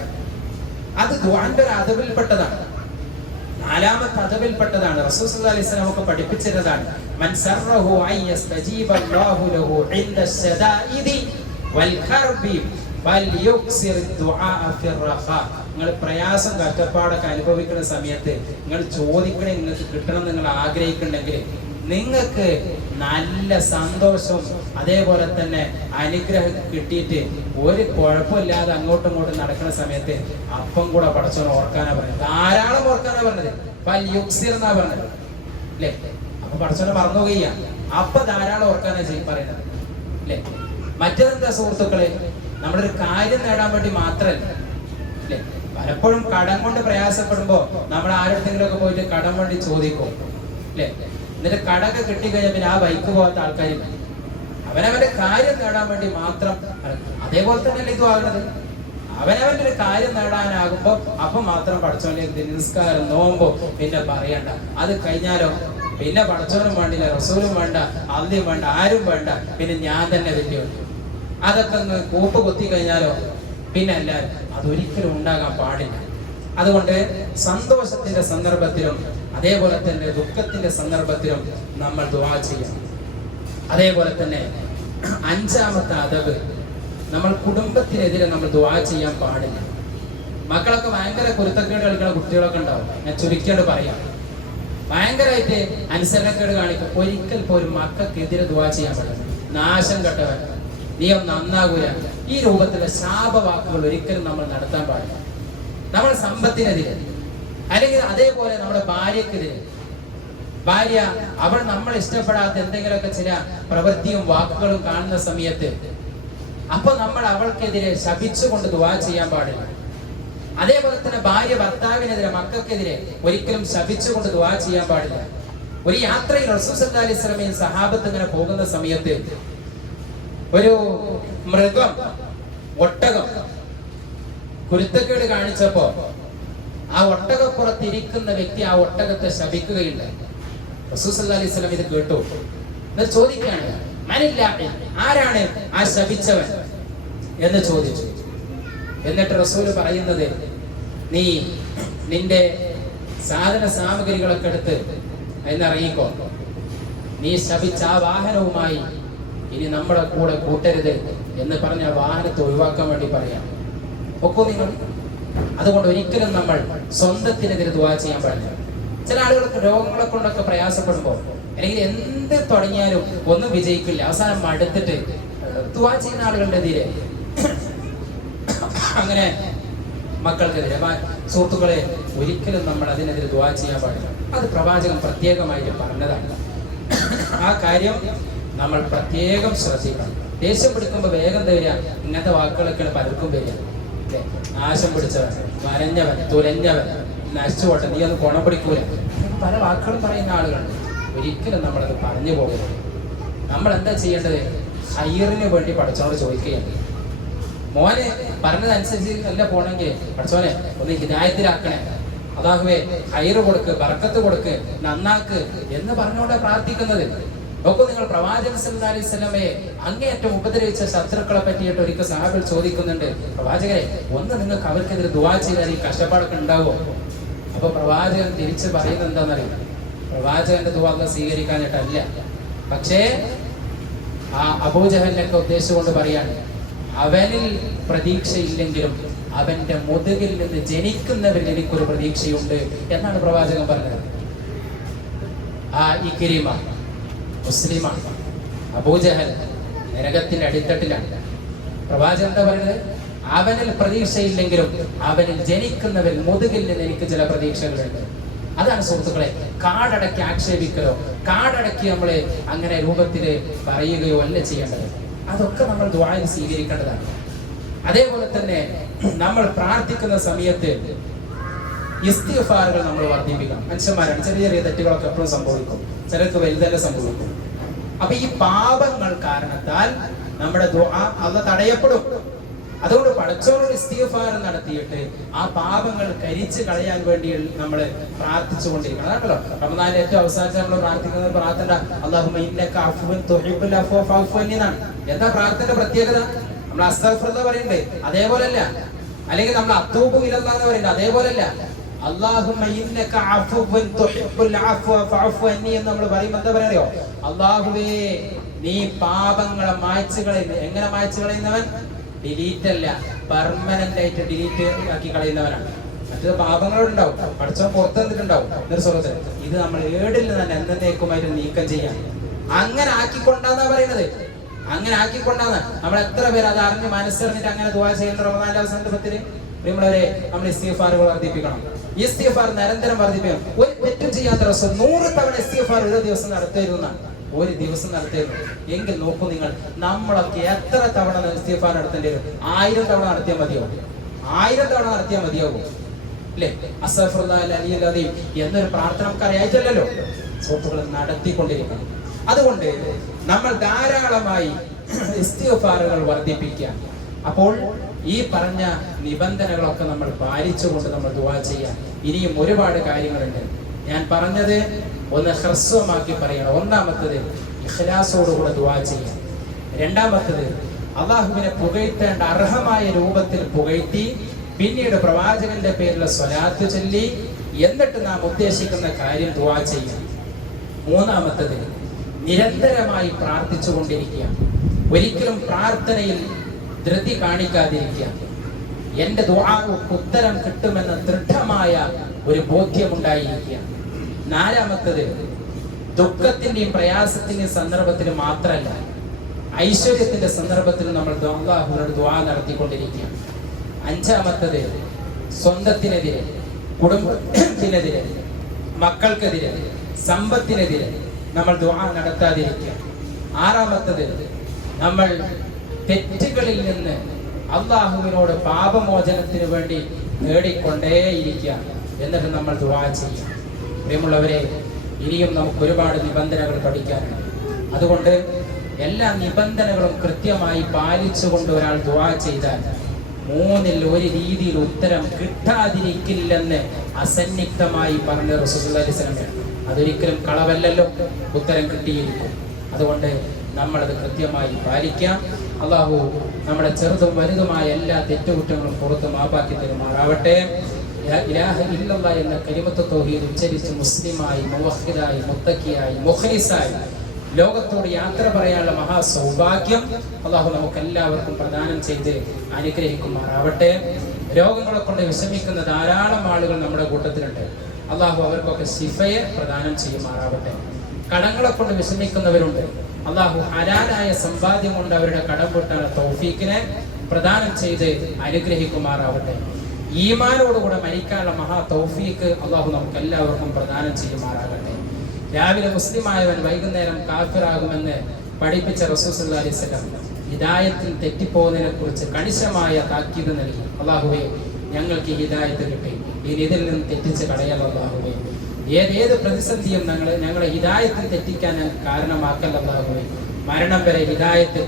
അത് ദുആന്റെ ഒരു അദബിൽപ്പെട്ടതാണ്. 4ാമത്തെ അദബിൽപ്പെട്ടതാണ്. റസൂൽ സല്ലല്ലാഹു അലൈഹി വസല്ലം നമുക്ക് പഠിപ്പിച്ചിരുന്നതാണ്. മൻ സറഹു അൻ യസ്തജീബ അല്ലാഹു ലഹു ഇൻദ ശദാഇദി വൽ കർബി ഫൽയുക്സിർ ദുആ ഫിർ റഖാ. നിങ്ങൾ പ്രയാസം കഷ്ടപ്പാടൊക്കെ അനുഭവിക്കുന്ന സമയത്ത് നിങ്ങൾ ചോദിക്കണേ, നിങ്ങൾക്ക് കിട്ടണം നിങ്ങൾ ആഗ്രഹിക്കുന്നുണ്ടെങ്കിൽ നിങ്ങൾക്ക് നല്ല സന്തോഷവും അതേപോലെ തന്നെ അനുഗ്രഹം കിട്ടിയിട്ട് ഒരു കുഴപ്പമില്ലാതെ അങ്ങോട്ടും ഇങ്ങോട്ടും നടക്കുന്ന സമയത്ത് അപ്പം കൂടെ പടച്ചോനെ ഓർക്കാനാ പറഞ്ഞത്. ധാരാളം ഓർക്കാനാ പറഞ്ഞത്. ഫൽയുക്സിർ എന്നാ പറഞ്ഞത് അല്ലേ? അപ്പൊ പടച്ചോനെ മറന്നുകയ്യ, അപ്പൊ ധാരാളം ഓർക്കാനാ പറയുന്നത് അല്ലേ? മറ്റേതെന്താ സുഹൃത്തുക്കളെ, നമ്മളൊരു കാര്യം നേടാൻ വേണ്ടി മാത്രല്ല അല്ലേ? പലപ്പോഴും കടം കൊണ്ട് പ്രയാസപ്പെടുമ്പോ നമ്മൾ ആരുടെങ്കിലും ഒക്കെ പോയിട്ട് കടം വേണ്ടി ചോദിക്കും അല്ലേ? എന്നിട്ട് കടക കിട്ടിക്കഴിഞ്ഞാൽ പിന്നെ ആ ബൈക്ക് പോകാത്ത ആൾക്കാരും അവനവന്റെ കാര്യം നേടാൻ വേണ്ടി മാത്രം. അതേപോലെ തന്നെയല്ലേ ഇതും ആകുന്നത്. അവനവന്റെ ഒരു കാര്യം നേടാനാകുമ്പോ അപ്പൊ മാത്രം പടച്ചോനിലേക്ക് നിസ്കാരം നോമ്പോ പിന്നെ പറയണ്ട. അത് കഴിഞ്ഞാലോ പിന്നെ പടച്ചോനും വേണ്ടില്ല, റസൂലും വേണ്ട, അള്ളിയും വേണ്ട, ആരും വേണ്ട, പിന്നെ ഞാൻ തന്നെ വലിയ. അതൊക്കെ ഒന്ന് കൂപ്പ് കൊത്തി കഴിഞ്ഞാലോ പിന്നെ എല്ലാവരും. അതൊരിക്കലും ഉണ്ടാകാൻ പാടില്ല. അതുകൊണ്ട് സന്തോഷത്തിന്റെ സന്ദർഭത്തിലും അതേപോലെ തന്നെ ദുഃഖത്തിന്റെ സന്ദർഭത്തിലും നമ്മൾ ദുആ ചെയ്യണം. അതേപോലെ തന്നെ 5ാമത്തെ അദബ്, നമ്മൾ കുടുംബത്തിനെതിരെ നമ്മൾ ദുആ ചെയ്യാൻ പാടില്ല. മക്കളൊക്കെ ഭയങ്കര കുരുത്തക്കേട് കളിക്കുന്ന കുട്ടികളൊക്കെ ഉണ്ടാവും. ഞാൻ ചുരുക്കിയോട് പറയാം, ഭയങ്കരമായിട്ട് അനുസരണക്കേട് കാണിക്കും. ഒരിക്കൽ പോലും മക്കൾക്കെതിരെ ദുആ ചെയ്യാൻ പാടില്ല. നാശം കെട്ടവൻ, നീ ഒന്ന് നന്നാകൂല, ഈ രൂപത്തിലെ ശാപവാക്കുകൾ ഒരിക്കലും നമ്മൾ നടത്താൻ പാടില്ല. നമ്മുടെ സമ്പത്തിനെതിരെ, അല്ലെങ്കിൽ അതേപോലെ നമ്മുടെ ഭാര്യക്കെതിരെ. ഭാര്യ അവൾ നമ്മൾ ഇഷ്ടപ്പെടാത്ത എന്തെങ്കിലുമൊക്കെ ചില പ്രവൃത്തിയും വാക്കുകളും കാണുന്ന സമയത്ത് അപ്പൊ നമ്മൾ അവൾക്കെതിരെ ശപിച്ചുകൊണ്ട് ദുആ ചെയ്യാൻ പാടില്ല. അതേപോലെ തന്നെ ഭാര്യ ഭർത്താവിനെതിരെ, മക്കൾക്കെതിരെ ഒരിക്കലും ശപിച്ചുകൊണ്ട് ദുആ ചെയ്യാൻ പാടില്ല. ഒരു യാത്രയിൽ റസൂൽ സല്ലല്ലാഹു അലൈഹി വസല്ലമയും സഹാബത്ത് ഇങ്ങനെ പോകുന്ന സമയത്ത് ഒരു മൃഗം, ഒട്ടകം കുരുത്തക്കേട് കാണിച്ചപ്പോ ആ ഒട്ടകപ്പുറത്തിരിക്കുന്ന വ്യക്തി ആ ഒട്ടകത്തെ ശപിക്കുകയുണ്ടായി. റസൂൽ സല്ലല്ലാഹു അലൈഹി വസല്ലം ഇത് കേട്ടു. എന്നിട്ട് ചോദിക്കുകയാണ്, മനില്ലാഹി, ആരാണ് ആ ശപിച്ചവൻ എന്ന് ചോദിച്ചു. എന്നിട്ട് റസൂൽ പറയുന്നത്, നീ നിന്റെ സാധന സാമഗ്രികളൊക്കെ എടുത്ത് എന്നിറങ്ങിക്കോ. നീ ശപിച്ച ആ വാഹനവുമായി ഇനി നമ്മുടെ കൂടെ കൂട്ടരുത് എന്ന് പറഞ്ഞ വാഹനത്തെ ഒഴിവാക്കാൻ വേണ്ടി പറയാം. ഒക്കോ നിങ്ങൾ. അതുകൊണ്ട് ഒരിക്കലും നമ്മൾ സ്വന്തത്തിനെതിരെ ദുആ ചെയ്യാൻ പാടില്ല. ചില ആളുകൾക്ക് രോഗങ്ങളെ കൊണ്ടൊക്കെ പ്രയാസപ്പെടുമ്പോൾ അല്ലെങ്കിൽ എന്ത് തുടങ്ങിയാലും ഒന്നും വിജയിക്കില്ല, അവസാനം മടുത്തിട്ട് ദുആ ചെയ്യുന്ന ആളുകളുടെ എതിരെ, അങ്ങനെ മക്കൾക്കെതിരെ, സുഹൃത്തുക്കളെ, ഒരിക്കലും നമ്മൾ അതിനെതിരെ ദുആ ചെയ്യാൻ പാടില്ല. അത് പ്രവാചകൻ പ്രത്യേകമായിട്ട് പറഞ്ഞതാണ്. ആ കാര്യം നമ്മൾ പ്രത്യേകം ശ്രദ്ധിക്കണം. ദേഷ്യം പിടിക്കുമ്പോൾ വേഗം തരിക, ഇങ്ങനത്തെ വാക്കുകളൊക്കെയാണ് പലർക്കും വരിക. നാശം പിടിച്ചവൻ, വരഞ്ഞവൻ, തുലഞ്ഞവൻ, നശിച്ചുപോട്ടെ, നീ ഒന്ന് ഗുണം പിടിക്കൂല, പല വാക്കുകളും പറയുന്ന ആളുകളുണ്ട്. ഒരിക്കലും നമ്മളത് പറഞ്ഞു പോകരുത്. നമ്മൾ എന്താ ചെയ്യേണ്ടത്? ഹൈറിന് വേണ്ടി പഠിച്ചവനോട് ചോദിക്കുകയാണ്. മോനെ പറഞ്ഞതനുസരിച്ച് അല്ല പോണെങ്കിൽ പഠിച്ചോനെ ഒന്ന് ഹിദായത്തിലാക്കണേ, അല്ലാഹുവേ ഹൈറ് കൊടുക്ക്, ബർക്കത്ത് കൊടുക്ക്, നന്നാക്ക് എന്ന് പറഞ്ഞുകൊണ്ട് പ്രാർത്ഥിക്കുന്നത്. നോക്കൂ നിങ്ങൾ, പ്രവാചകൻ സല്ലല്ലാഹു അലൈഹി വസല്ലമയെ അങ്ങേയറ്റം ഉപദ്രവിച്ച ശത്രുക്കളെ പറ്റിയിട്ട് ഒരിക്കൽ സഹാബികൾ ചോദിക്കുന്നുണ്ട്, പ്രവാചകരെ ഒന്ന് നിങ്ങൾക്ക് അവർക്കെതിരെ ദുആ ചെയ്താൽ ഈ കഷ്ടപ്പാടൊക്കെ ഉണ്ടാവോ? അപ്പൊ പ്രവാചകൻ തിരിച്ച് പറയുന്നത് എന്താണെന്നറിയാം, പ്രവാചകന്റെ ദുആ അല്ലാഹു സ്വീകരിക്കാനായിട്ടല്ല. പക്ഷേ ആ അബൂജഹലിനൊക്കെ ഉദ്ദേശിച്ചുകൊണ്ട് പറയാണ്, അവനിൽ പ്രതീക്ഷയില്ലെങ്കിലും അവന്റെ മുതുകിൽ നിന്ന് ജനിക്കുന്നവരിൽ എനിക്കൊരു പ്രതീക്ഷയുണ്ട് എന്നാണ് പ്രവാചകൻ പറഞ്ഞത്. ആ ഇക്രിമ മുസ്ലിമാണ്, അബൂജഹൽ നരകത്തിന്റെ അടിത്തട്ടിലാണ്. പ്രവാചകൻ എന്താ പറയുന്നത്? അവനിൽ പ്രതീക്ഷയില്ലെങ്കിലും അവനിൽ ജനിക്കുന്നവരിൽ മുതുകിൽ നിന്ന് എനിക്ക് ചില പ്രതീക്ഷകളുണ്ട്. അതാണ് സുഹൃത്തുക്കളെ, കാടടക്കി ആക്ഷേപിക്കലോ കാടടക്കി നമ്മളെ അങ്ങനെ രൂപത്തിൽ പറയുകയോ അല്ല ചെയ്യേണ്ടത്. അതൊക്കെ നമ്മൾ ദുആയിൽ സ്വീകരിക്കേണ്ടതാണ്. അതേപോലെ തന്നെ നമ്മൾ പ്രാർത്ഥിക്കുന്ന സമയത്ത് ഇസ്തിഗ്ഫാറുകൾ നമ്മൾ വർദ്ധിപ്പിക്കണം. മനുഷ്യന്മാരാണ്, ചെറിയ ചെറിയ തെറ്റുകളൊക്കെ എപ്പോഴും സംഭവിക്കും, ചിലർക്ക് വലുതന്നെ സംഭവിക്കും. അപ്പൊ ഈ പാപങ്ങൾ കാരണത്താൽ നമ്മുടെ ദുആ അല്ലാഹു തടയപ്പെടും. അതുകൊണ്ട് പടച്ചോനോട് ഇസ്തിഗ്ഫാർ നടത്തിയിട്ട് ആ പാപങ്ങൾ കരിച്ചു കളയാൻ വേണ്ടി നമ്മൾ പ്രാർത്ഥിച്ചുകൊണ്ടിരിക്കണം. അതാണല്ലോ റമദാനിലെ ഏറ്റവും അവസാനത്തെ നമ്മൾ പ്രാർത്ഥിക്കുന്ന പ്രാർത്ഥന അല്ലാഹുമ്മ ഇന്നക അഫ്വുൻ തുഹിബ്ബുൽ അഫ്വ ഫഅഫു അന്നി എന്നാണ്. എന്താ പ്രാർത്ഥനയുടെ പ്രത്യേകത? നമ്മൾ അസ്തഗ്ഫിറുല്ലാഹ് പറയണ്ടേ, അതേപോലെയല്ല. അല്ലെങ്കിൽ നമ്മൾ അത്തൂബു ഇലല്ലാഹ് എന്ന് പറയണ്ടേ, അതേപോലെയല്ല. അല്ലാഹുമ്മ ഇന്നക അഫ്വുൻ തുഹിബ്ബുൽ അഫ്വ ഫഅഫു അന്നി എന്ന് നമ്മൾ പറയുമ്പോൾ എന്താ പറയോ? അല്ലാഹുവേ നീ പാപങ്ങളെ മായ്ച്ചു കളയുന്നു. എങ്ങനെ മായ്ച്ചു കളയുന്നവൻ? ഡിലീറ്റ് അല്ല, പെർമനന്റ് ആയിട്ട് ഡിലീറ്റ് ആക്കി കളയുന്നവനാണ്. മറ്റത് പാപങ്ങളുണ്ടാവും, പഠിച്ചോ പുറത്തു വന്നിട്ടുണ്ടാവും നിർസ്വരത്തിൽ. ഇത് നമ്മൾ ഏടിൽ തന്നെ എന്നേക്കുമായിട്ട് നീക്കം ചെയ്യാം. അങ്ങനെ ആക്കിക്കൊണ്ടാന്നാ പറയുന്നത്. അങ്ങനെ ആക്കിക്കൊണ്ടാന്ന് നമ്മൾ എത്ര പേര് അത് അറിഞ്ഞ് മനസ്സറിഞ്ഞിട്ട് അങ്ങനെ ദുആ ചെയ്യുന്ന റമദാനിന്റെ അവസാനത്തിൽ നമ്മളവരെ നമ്മൾ ഇസ്തിഗ്ഫാറുകൾ വർദ്ധിപ്പിക്കണം. ഇസ്തിഗ്ഫാർ നിരന്തരം വർദ്ധിപ്പിക്കണം. ഒരു തെറ്റും ചെയ്യാത്ത റസൂൽ 100 തവണ ഇസ്തിഗ്ഫാർ ഒരു ദിവസം നടത്തിയിരുന്ന ഒരു ദിവസം നടത്തിയിരുന്നു എങ്കിൽ നോക്കൂ നിങ്ങൾ, നമ്മളൊക്കെ എത്ര തവണ ഇസ്തിഗ്ഫാർ നടത്തേണ്ടി വരും? 1000 തവണ നടത്തിയാൽ മതിയാവും. 1000 തവണ നടത്തിയാൽ മതിയാവും അല്ലേ? അസ്തഗ്ഫിറുല്ലാഹൽ അലിയ്യുൽ അദീം എന്നൊരു പ്രാർത്ഥന നമുക്ക് അറിയായിട്ടല്ലോ. സുഹൃത്തുക്കൾ നടത്തിക്കൊണ്ടിരിക്കണം. അതുകൊണ്ട് നമ്മൾ ധാരാളമായി ഇസ്തിഗ്ഫാറുകൾ വർദ്ധിപ്പിക്കുക. അപ്പോൾ ഈ പറഞ്ഞ നിബന്ധനകളൊക്കെ നമ്മൾ പാലിച്ചുകൊണ്ട് നമ്മൾ ദുആ ചെയ്യാം. ഇനിയും ഒരുപാട് കാര്യങ്ങളുണ്ട്. ഞാൻ പറഞ്ഞത് ഒന്ന് ഹ്രസ്വമാക്കി പറയണം. ഒന്നാമത്തത് ഇഖ്ലാസോടുകൂടെ ദുആ ചെയ്യാം. രണ്ടാമത്തത് അല്ലാഹുവിനെ പുകഴ്ത്തേണ്ട അർഹമായ രൂപത്തിൽ പുകഴ്ത്തി പിന്നീട് പ്രവാചകന്റെ പേരിൽ സ്വലാത്ത് ചൊല്ലി എന്നിട്ട് നാം ഉദ്ദേശിക്കുന്ന കാര്യം ദുആ ചെയ്യാം. മൂന്നാമത്തത് നിരന്തരമായി പ്രാർത്ഥിച്ചു കൊണ്ടിരിക്കുക. ഒരിക്കലും പ്രാർത്ഥനയിൽ ധൃതി കാണിക്കാതിരിക്കുക. എന്റെ ദുആക്ക് ഉത്തരം കിട്ടുമെന്ന ദൃഢമായ ഒരു ബോധ്യമുണ്ടായിരിക്കുക. നാലാമത്തത് ദുഃഖത്തിന്റെയും പ്രയാസത്തിന്റെയും സന്ദർഭത്തിൽ മാത്രമല്ല, ഐശ്വര്യത്തിന്റെ സന്ദർഭത്തിൽ നമ്മൾ അല്ലാഹുവിനോട് ദുആ നടത്തിക്കൊണ്ടിരിക്കുക. അഞ്ചാമത്തത് സ്വന്തത്തിനെതിരെ, കുടുംബത്തിനെതിരെ, മക്കൾക്കെതിരെ, സമ്പത്തിനെതിരെ നമ്മൾ ദുആ നടത്താതിരിക്കുക. ആറാമത്തത് നമ്മൾ തെറ്റുകളിൽ നിന്ന് അല്ലാഹുവിനോട് പാപമോചനത്തിന് വേണ്ടി നേടിക്കൊണ്ടേയിരിക്കുക. എന്നിട്ട് നമ്മൾ ദുആ ചെയ്യുക. പ്രിയമുള്ളവരെ, ഇനിയും നമുക്ക് ഒരുപാട് നിബന്ധനകൾ പഠിക്കാനുണ്ട്. അതുകൊണ്ട് എല്ലാ നിബന്ധനകളും കൃത്യമായി പാലിച്ചുകൊണ്ട് ഒരാൾ ദുആ ചെയ്താൽ 3-ൽ 1 രീതിയിൽ ഉത്തരം കിട്ടാതിരിക്കില്ലെന്ന് അസന്നിഗ്ധമായി പറഞ്ഞ റസൂലുള്ളാഹി സ്വല്ലല്ലാഹു അലൈഹി വസല്ലം. അതൊരിക്കലും കളവല്ലല്ലോ, ഉത്തരം കിട്ടിയിരിക്കും. അതുകൊണ്ട് നമ്മളത് കൃത്യമായി പാലിക്കാം. അല്ലാഹു നമ്മുടെ ചെറുതും വലുതുമായ എല്ലാ തെറ്റുകുറ്റങ്ങളും പുറത്ത് മാപ്പാക്കി തരുമാറാവട്ടെ. ലാ ഇലാഹ ഇല്ലല്ലാഹ് എന്ന കലിമത്ത് തൗഹീദ് ഉച്ചരിച്ച് മുസ്ലിമായി, മുവഹ്ഹിദായി, മുത്തഖിയായി, മുഖ്ലിസായി ലോകത്തോട് യാത്ര പറയാനുള്ള മഹാ സൗഭാഗ്യം അല്ലാഹു നമുക്ക് എല്ലാവർക്കും പ്രദാനം ചെയ്ത് അനുഗ്രഹിക്കുമാറാവട്ടെ. രോഗങ്ങളെ കൊണ്ട് വിഷമിക്കുന്ന ധാരാളം ആളുകൾ നമ്മുടെ കൂട്ടത്തിലുണ്ട്. അല്ലാഹു അവർക്കൊക്കെ ശിഫയെ പ്രദാനം ചെയ്യുമാറാവട്ടെ. കടങ്ങളെ കൊണ്ട് വിഷമിക്കുന്നവരുണ്ട്. അല്ലാഹു ഹലാലായ സമ്പാദ്യം കൊണ്ട് അവരുടെ കടം വീട്ടാനുള്ള തൗഫീഖിനെ പ്രദാനം ചെയ്ത് അനുഗ്രഹിക്കുമാറാവട്ടെ. ഈമാനോടുകൂടെ മരിക്കാനുള്ള മഹാ തൗഫീഖ് അല്ലാഹു നമുക്ക് എല്ലാവർക്കും പ്രദാനം ചെയ്യുമാറാകട്ടെ. രാവിലെ മുസ്ലിമായവൻ വൈകുന്നേരം കാഫിറാകുമെന്ന് പഠിപ്പിച്ച റസൂൽ സല്ലല്ലാഹു അലൈഹി വസല്ലം ഹിദായത്തിൽ തെറ്റിപ്പോകുന്നതിനെ കുറിച്ച് കണിശമായ താക്കീത് നൽകി. അല്ലാഹുവേ, ഞങ്ങൾക്ക് ഹിദായത്ത് കിട്ടി, ഇനി ഇതിൽ നിന്ന് തെറ്റിച്ച് കളയല്ല. അല്ലാഹുവേ, ഏതേത് പ്രതിസന്ധിയും ഞങ്ങളെ ഹിദായത്തിൽ തെറ്റിക്കാൻ ഞങ്ങൾക്ക് കാരണമാക്കല്ല. അല്ലാഹുവേ, മരണം വരെ ഹിദായത്തിൽ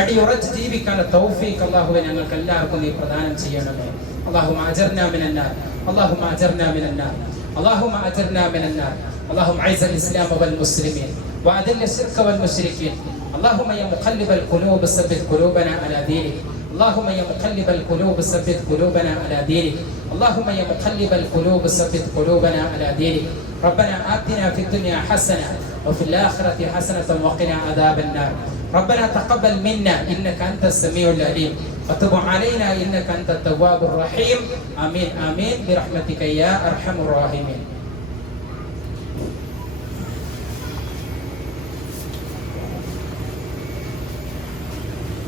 അടിയുറച്ച് ജീവിക്കാൻ തൗഫീഖ് അല്ലാഹുവേ ഞങ്ങൾക്ക് എല്ലാവർക്കും നീ പ്രദാനം ചെയ്യണമേ. اللهم اجرنا من النار، اللهم اجرنا من النار، اللهم اجرنا من النار. اللهم اعز الاسلام والمسلمين واذل الشرك والمشركين. اللهم يا مقلب القلوب ثبت قلوبنا على دينك. اللهم يا مقلب القلوب ثبت قلوبنا على دينك. اللهم يا مقلب القلوب ثبت قلوبنا على دينك. ربنا آتنا في الدنيا حسنة وفي الآخرة حسنة وقنا عذاب النار. ربنا تقبل منا إنك أنت السميع العليم وتب علينا إنك أنت التواب الرحيم. آمين آمين برحمتك يا أرحم الراحمين.